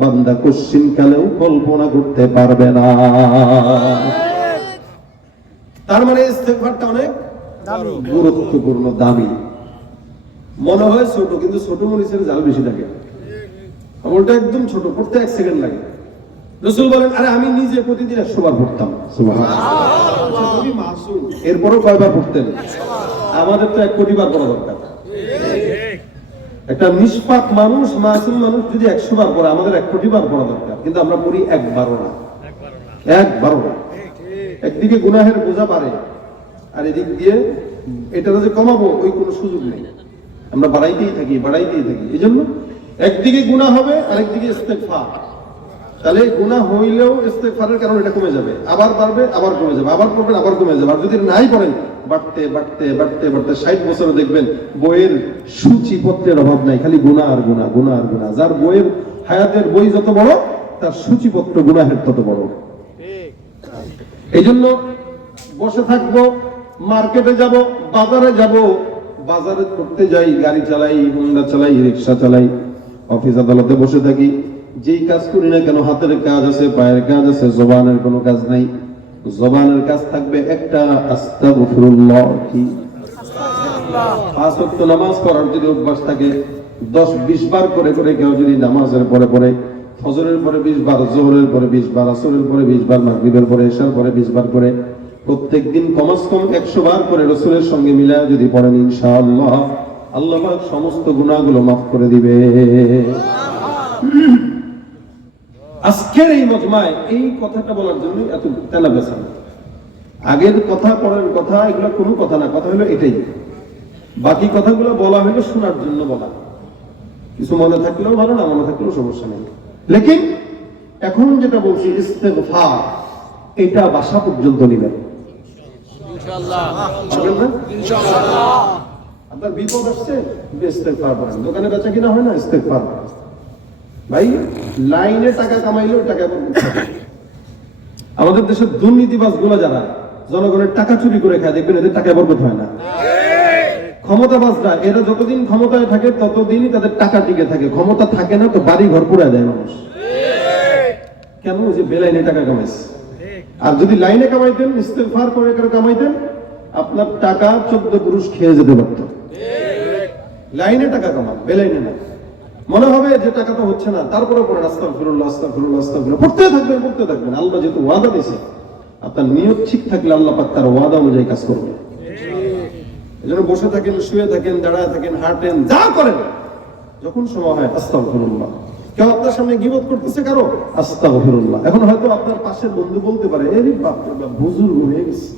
বান্দা কোশ্চিন কালেও কল্পনা করতে পারবে না। তার মানে ইস্তেগফারটা অনেক গুরুত্বপূর্ণ, দামি। মনে হয় ছোট, কিন্তু ছোট মরিচের জাল বেশি থাকে। ওটা একদম ছোট, পড়তে 1 সেকেন্ড লাগে। রাসূল বলেন, আরে আমি নিজে প্রতিদিন 100 বার পড়তাম। সুবহানাল্লাহ। তুমি মাসুম, এরপরও কয়বার পড়তেন? আমাদের তো 1 কোটি বার পড়া দরকার। একটা নিষ্পাপ মানুষ, মাসুম মানুষ যদি 100 বার পড়ে, আমাদের 1 কোটি বার পড়া দরকার, কিন্তু আমরা পড়ি একবারও না। একদিকে গুনাহের বোঝা বাড়ে, আর এদিক দিয়ে এটা যে কমাবো ওই কোনো সুযোগ নেই, আমরা বাড়াইতেই থাকি। এই জন্য একদিকে গুনাহ হবে, আরেকদিকে ইস্তেগফার। তাহলে গুনাহ হইলেও ইস্তেগফারের কারণে এটা কমে যাবে, আবার বাড়বে, আবার কমে যাবে, আবার পড়বেন, আবার কমে যাবে। আর যদি নাই পড়েন, বাড়তে 60 বছরে দেখবেন বইয়ের সূচিপত্রের অভাব নাই, খালি গুনাহ আর গুনাহ। যার বইয়ের হায়াতের বই যত বড়, তার সূচিপত্র গুনাহের তত বড়। এই জন্য বসে থাকবো, মার্কেটে যাব, বাজারে যাব, বাজারে করতে যাই, গাড়ি চালাই, হুন্ডা চালাই, রিক্সা চালাই, অফিস আদালতে বসে থাকি, যেই কাজ করি না কেন, হাতের কাজ আছে, পায়ের কাজ আছে, জবানের কোনো কাজ নাই। জবানের কাজ থাকবে একটা, আস্তাগফিরুল্লাহ। কি? 5 ওয়াক্ত নামাজ পড়ার যদি অভ্যাস থাকে, 10-20 বার করে কেউ যদি নামাজের পরে ফজরের পরে 20 বার, যোহরের পরে 20 বার, আসরের পরে 20 বার, মাগরিবের পরে, ইশার পরে 20 বার করে, প্রত্যেকদিন কমস কম 100 বার করে রাসূলের সঙ্গে মিলায় যদি পড়েন, ইনশাআল্লাহ আল্লাহ পাক সমস্ত গুনাহগুলো মাফ করে দিবে। আজকের এই মজমায় এই কথাটা বলার জন্য এত তেলা বেসান। আগের কথা, পরের কথা, এগুলো কোনো কথা না, কথা হলো এটাই। বাকি কথাগুলো বলা হলো শোনার জন্য বলা, কিছু মনে থাকলেও ভালো, না মনে থাকলেও সমস্যা নেই। লেকিন এখন যেটা বলছি ইস্তেগফার, এটা বাসা পর্যন্ত নিবেন ইনশাআল্লাহ। আপনার বিপদ আসছে, ইস্তেগফার করেন। দোকানে বেচা কিনা হয় না, ইস্তেগফার করেন। ভাই, লাইনে টাকা কামাইলেও টাকা বরকত। আমাদের দেশের দুর্নীতিবাজ গুলো যারা জনগণের টাকা চুরি করে খায়, দেখবেন এদের টাকা বরকত হয় না। ক্ষমতাবাজরা, এরা যতদিন ক্ষমতায় থাকে ততদিনই তাদের টাকা টিকে থাকে। ক্ষমতা থাকে না তো বাড়ি ঘর পুড়ে দেয় মানুষ। কেন? যে বেলাইনে টাকা কামাইছে। আর যদি লাইনে কামাইতেন, ইস্তেগফার করে কামাইতেন, আপনার টাকা 14 পুরুষ খেয়ে যেতে পারত। লাইনে টাকা কামান, বেলাইনে না। মনে হবে যে টাকা তো হচ্ছে না, তারপরে পরে আস্তাগফিরুল্লাহ, পড়তে থাকবেন। আল্লাহ যেহেতু ওয়াদা দিয়েছে, আপনার নিয়ত ঠিক থাকলে আল্লাহ পাক তার ওয়াদা অনুযায়ী কাজ করবে। এজন্য বসে থাকেন, শুয়ে থাকেন, দাঁড়ায় থাকেন, হাঁটেন, যা করেন, যখন সময় হয় আস্তাগফিরুল্লাহ। কেউ আপনার সামনে গীবত করতেছে কারো, আস্তাগফিরুল্লাহ। এখন হয়তো আপনার পাশের বন্ধু বলতে পারে, এর বাপ রে বাপ, বুজুর্গ হয়ে গেছে,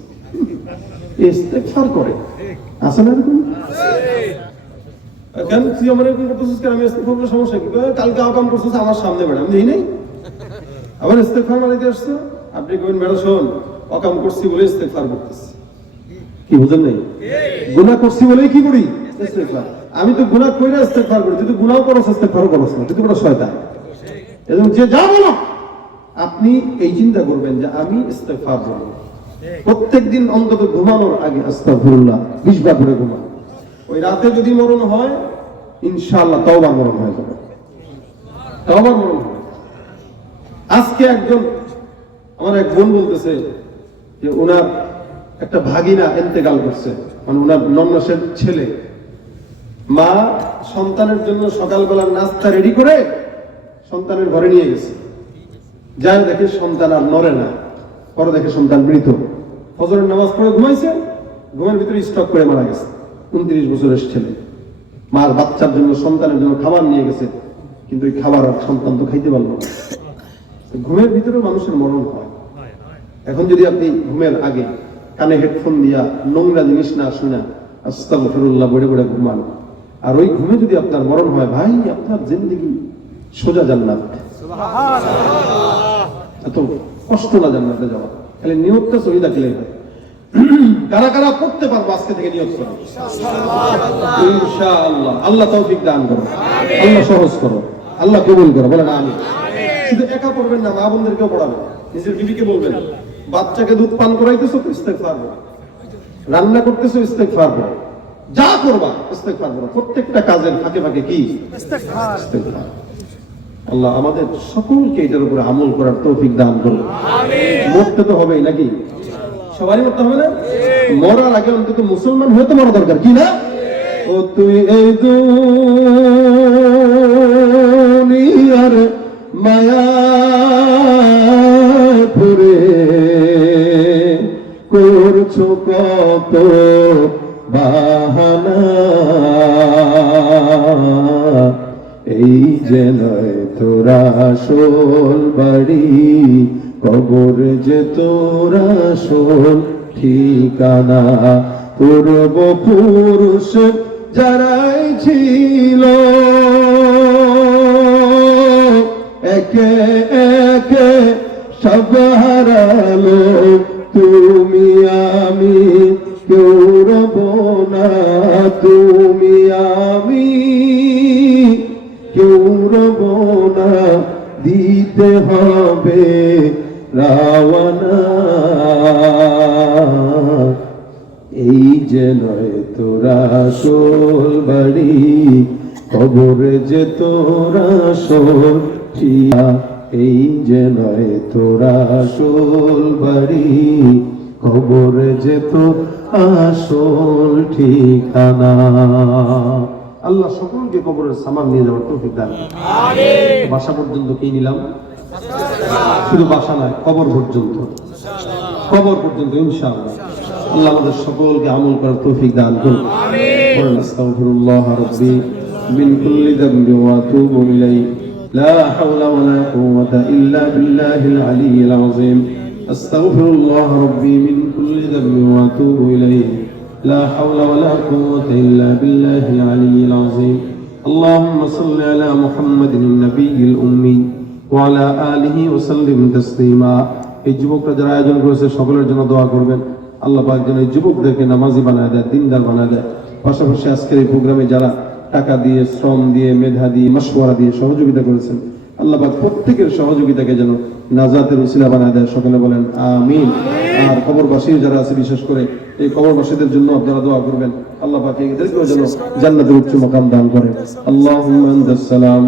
ইস্তেগফার করে। আছে না এরকম? কেন তুই আমার এরকম করতেছিস? কেন? আমি ইস্তেগফার করলে সমস্যা কি? কালকে আকাম করছিস আমার সামনে, ম্যাডাম আমি দেই নাই, আবার ইস্তেগফার মারাইতে আসছো। আপনি কইবেন, ম্যাডাম শোন, অকাম করছি বলে ইস্তেগফার করতেছি। কি বুঝেন নাই? গুনাহ করছি বলেই কি করি? ইস্তেগফার। আমি তো গুনাহ কইরা ইস্তেগফার করি, তুই তো গুনাহ করছ, ইস্তেগফারও করছ না, তুই তো বড় শয়তান। এজন্য যে যা বলো, আপনি এই চিন্তা করবেন যে আমি ইস্তেগফার করব। প্রত্যেকদিন অন্তত ঘুমানোর আগে আস্তাগফিরুল্লাহ 20 বার করে ঘুমান। ওই রাতে যদি মরণ হয়, ইনশাআল্লাহ তওবার মরণ হয়ে যাবে, তওবার মরণ হবে। আজকে একজন আমার এক বোন বলতেছে যে ওনার একটা ভাগিনা ইন্তেকাল করছে, মানে ওনার নন্নাসের ছেলে। মা সন্তানের জন্য সকালবেলার নাস্তা রেডি করে সন্তানের ঘরে নিয়ে গেছে। যায় দেখে সন্তান আর নড়ে না, পরে দেখে সন্তান মৃত। ফজরের নামাজ পড়ে ঘুমাইছে, ঘুমের ভিতরে স্ট্রোক করে মারা গেছে। 29 বছরের ছেলে। মার বাচ্চার জন্য, সন্তানের জন্য খাবার নিয়ে গেছে, কিন্তু ওই খাবার আর সন্তান তো খাইতে পারলো না। ঘুমের ভিতরে মানুষের মরণ হয়। এখন যদি আপনি ঘুমের আগে কানে হেডফোন দিয়া নোংরা জিনিস না শুনে আস্তাগফিরুল্লাহ বলে বলে ঘুমান, আর ওই ঘুমে যদি আপনার মরণ হয়, ভাই আপনার জিন্দেগি সোজা জান্নাত। সুবহানাল্লাহ। এত কষ্ট না জান্নাতে যাওয়া, খালি নিয়তটা সহি থাকলেই হয়। কারা কারা পড়তে পারবো আজকে থেকে নিয়ত করো ইনশাআল্লাহ। আল্লাহ তৌফিক দান করো, আল্লাহ সহজ করো, আল্লাহ কবুল করো, বলেন আমিন। শুধু একা পড়বেন না, মা বোনদেরকেও পড়াবেন, নিজের বিবিকে বলবেন, বাচ্চাকে দুধ পান করাইতেছো তো ইস্তেগফার করো, রান্না করতেছো ইস্তেগফার করো, যা করবা ইস্তেগফার করো, প্রত্যেকটা কাজের ফাঁকে ফাঁকে কি ইস্তেগফার। আল্লাহ আমাদের সকলকে এটার উপরে আমল করার তৌফিক দান করুন। মরতে তো হবেই নাকি, সবারই মরতে হবে না? মরার আগে অন্তত মুসলমান হয়ে তো মরা দরকার, কি না? ও তুই এই দুনিয়ার মায়া পুরে করছো কত বাহানা, এই যে নয় তোরা আসল বাড়ি, কবর যে তোরা আসল ঠিকানা। পূর্বপুরুষ যারাই ছিল একে একে সব হারালো, তুমি আমি কেউ রব না, তুমি আমি কেউ রব না, দিতে হবে রাওয়ানা। এই যে নয় তোরা আসল বাড়ি, কবরে যে তোরা আসল ঠিকানা। এই যে নয় তোরা আসল বাড়ি, কবরে যে তোর আসল ঠিকানা। আল্লাহ সকলকে কবরের সামান নিয়ে যাওয়ার তৌফিক দান করুন। আমিন। বাসা পর্যন্ত কি নিলাম? শুধু বাসা নয়, কবর পর্যন্ত, কবর পর্যন্ত ইনশাআল্লাহ। আল্লাহ আমাদের সকলকে আমল করার তৌফিক দান করুন। আমিন। আস্তাগফিরুল্লাহ রাব্বি মিন কুল্লি যামবি ওয়া আতুবু ইলাইহি, লা হাওলা ওয়া লা কুওয়াতা ইল্লা বিল্লাহিল আলিয়্যিল আযীম। আস্তাগফিরুল্লাহ রাব্বি মিন কুল্লি যামবি ওয়া আতুবু ইলাইহি, لا حول ولا قوة إلا بالله العلي العظيم. اللهم صل على محمد النبي الأمي وعلى آله وسلم تسليما. এই যুবকরা যারা আয়োজন করেছে সকলের জন্য দোয়া করবেন। আল্লাহ পাক যেন এই যুবকদেরকে নামাজি বানায় দেয়, দিনদার বানায় দেয়। পাশাপাশি আজকের এই প্রোগ্রামে যারা টাকা দিয়ে, শ্রম দিয়ে, মেধা দিয়ে, মাশওয়ারা দিয়ে সহযোগিতা করেছেন, আল্লাহ পাক প্রত্যেকের সহযোগিতাকে যেন নাজাতের উসিলা বানায় দেয়, সকলে বলেন আমিন। আর কবরবাসী যারা আছে, বিশেষ করে এই কবরবাসীদের জন্য আপনারা দোয়া করবেন, আল্লাহ পাক এদেরকেও যেন জান্নাতের উচ্চ মাকাম দান করে। আল্লাহুম্মা আনতাস সালাম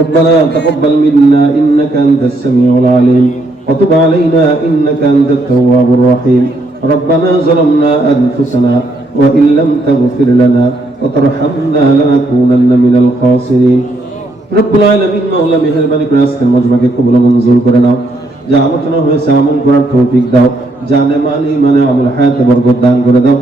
রব্বানা তাকাব্বাল মিন্না ইন্নাকা আনতাস সামিউল আলিম ওয়া তুব আলাইনা ইন্নাকা আনতাত তাওয়াবুর রহিম। রব্বানা যালামনা আনফুসানা ওয়া ইন লাম তাগফির লানা ওয়া তারহামনা লানাকুনান্না মিনাল খাসিরিন। রব্বুল আলামিন মাওলা মেহেরবানি করে আজকের মজমাকে কবুল মঞ্জুর করে নাও। যা আলোচনা হয়েছে আমল করার তৌফিক দাও, জানে মাল ইমানে আমল হায়াতে বরকত দান করে দাও।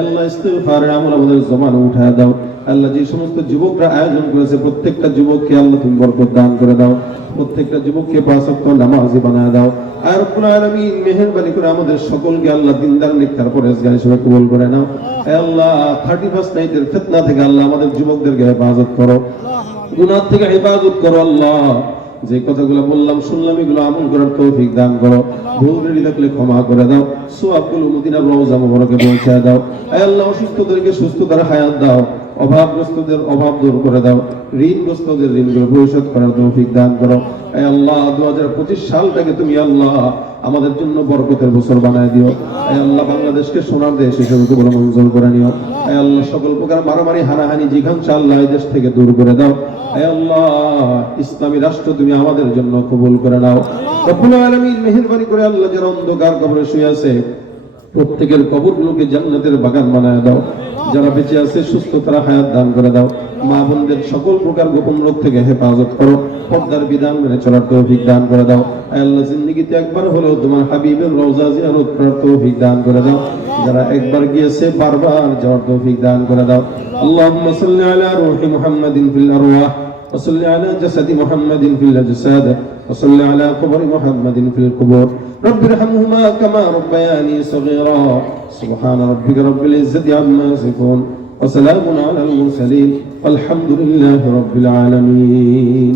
আল্লাহ ইস্তিগফারের আমল আমাদের জবানে উঠায় দাও। আল্লাহ যে সমস্ত যুবকরা আয়োজন করেছে প্রত্যেকটা যুবককে আল্লাহ তুমি বরকত দান করে দাও, প্রত্যেকটা যুবককে পাঁচ ওয়াক্ত নামাজি বানায় দাও। আর রব্বুল আলামিন মেহেরবানি করে আমাদের সকলকে আল্লাহ দিনদার নেককার পরেজগার হিসেবে কবুল করে নাও। আল্লাহ 31 নাইটের ফিতনা থেকে আল্লাহ আমাদের যুবকদেরকে হেফাজত করো, গুনাহ থেকে হেফাজত করো। আল্লাহ যে কথাগুলো বললাম শুনলাম এগুলো আমল করার তৌফিক দান করো, ভুল ত্রুটি থাকলে ক্ষমা করে দাও, সওয়াবগুলো মদিনার রওজা মুবারকে পৌঁছায় দাও। আয় আল্লাহ অসুস্থদেরকে সুস্থতার হায়াত দাও, অভাবগ্রস্তদের অভাব দূর করে দাও, ঋণগ্রস্তদের ঋণগুলো পরিশোধ করার তৌফিক দান করো। আয় আল্লাহ 2025 সালটাকে তুমি আল্লাহ আমাদের জন্য বরকতের বছর বানায় দিও। আয় আল্লাহ বাংলাদেশকে সোনার দেশ হিসেবে কবুল মঞ্জুর করে নিও। আয় আল্লাহ সকল প্রকার মারামারি হানাহানি জিঘাংসা আল্লাহ এই দেশ থেকে দূর করে দাও। আয় আল্লাহ ইসলামী রাষ্ট্র তুমি আমাদের জন্য কবুল করে নাও। রব্বুল আলামিন মেহেরবানি করে আল্লাহ যারা অন্ধকার কবরে শুয়ে আছে প্রত্যেকের কবরগুলোকে জান্নাতের বাগান বানায় দাও। যারা বেঁচে আছে সুস্থতার হায়াত দান করে দাও। মা বোনদের সকল প্রকার গোপন রোগ থেকে হেফাজত করো, পর্দার বিধান মেনে চলার তৌফিক দান করে দাও। আল্লাহ জিন্দেগিতে একবার হলেও তোমার হাবিবের রওজা জিয়ারত করার তৌফিক দান করে দাও। যারা একবার গিয়েছে বারবার যাওয়ার তৌফিক দান করে দাও। আল্লাহুম্মা সাল্লি আলা রূহি মুহাম্মাদিন ফিল আরওয়াহ ওয়া সাল্লি আলা জাসাদি মুহাম্মাদিন ফিল আজসাদ ওয়া সাল্লি আলা কবরি মুহাম্মাদিন ফিল কুবুর। রব্বিরহামহুমা কামা রাব্বায়ানি সগীরা। সুবহান রাব্বিকা রাব্বিল ইজ্জাতি আম্মা ইয়াসিফুন ওয়া সালামুন আলাল মুরসালিন ওয়ালহামদুলিল্লাহি রাব্বিল আলামিন।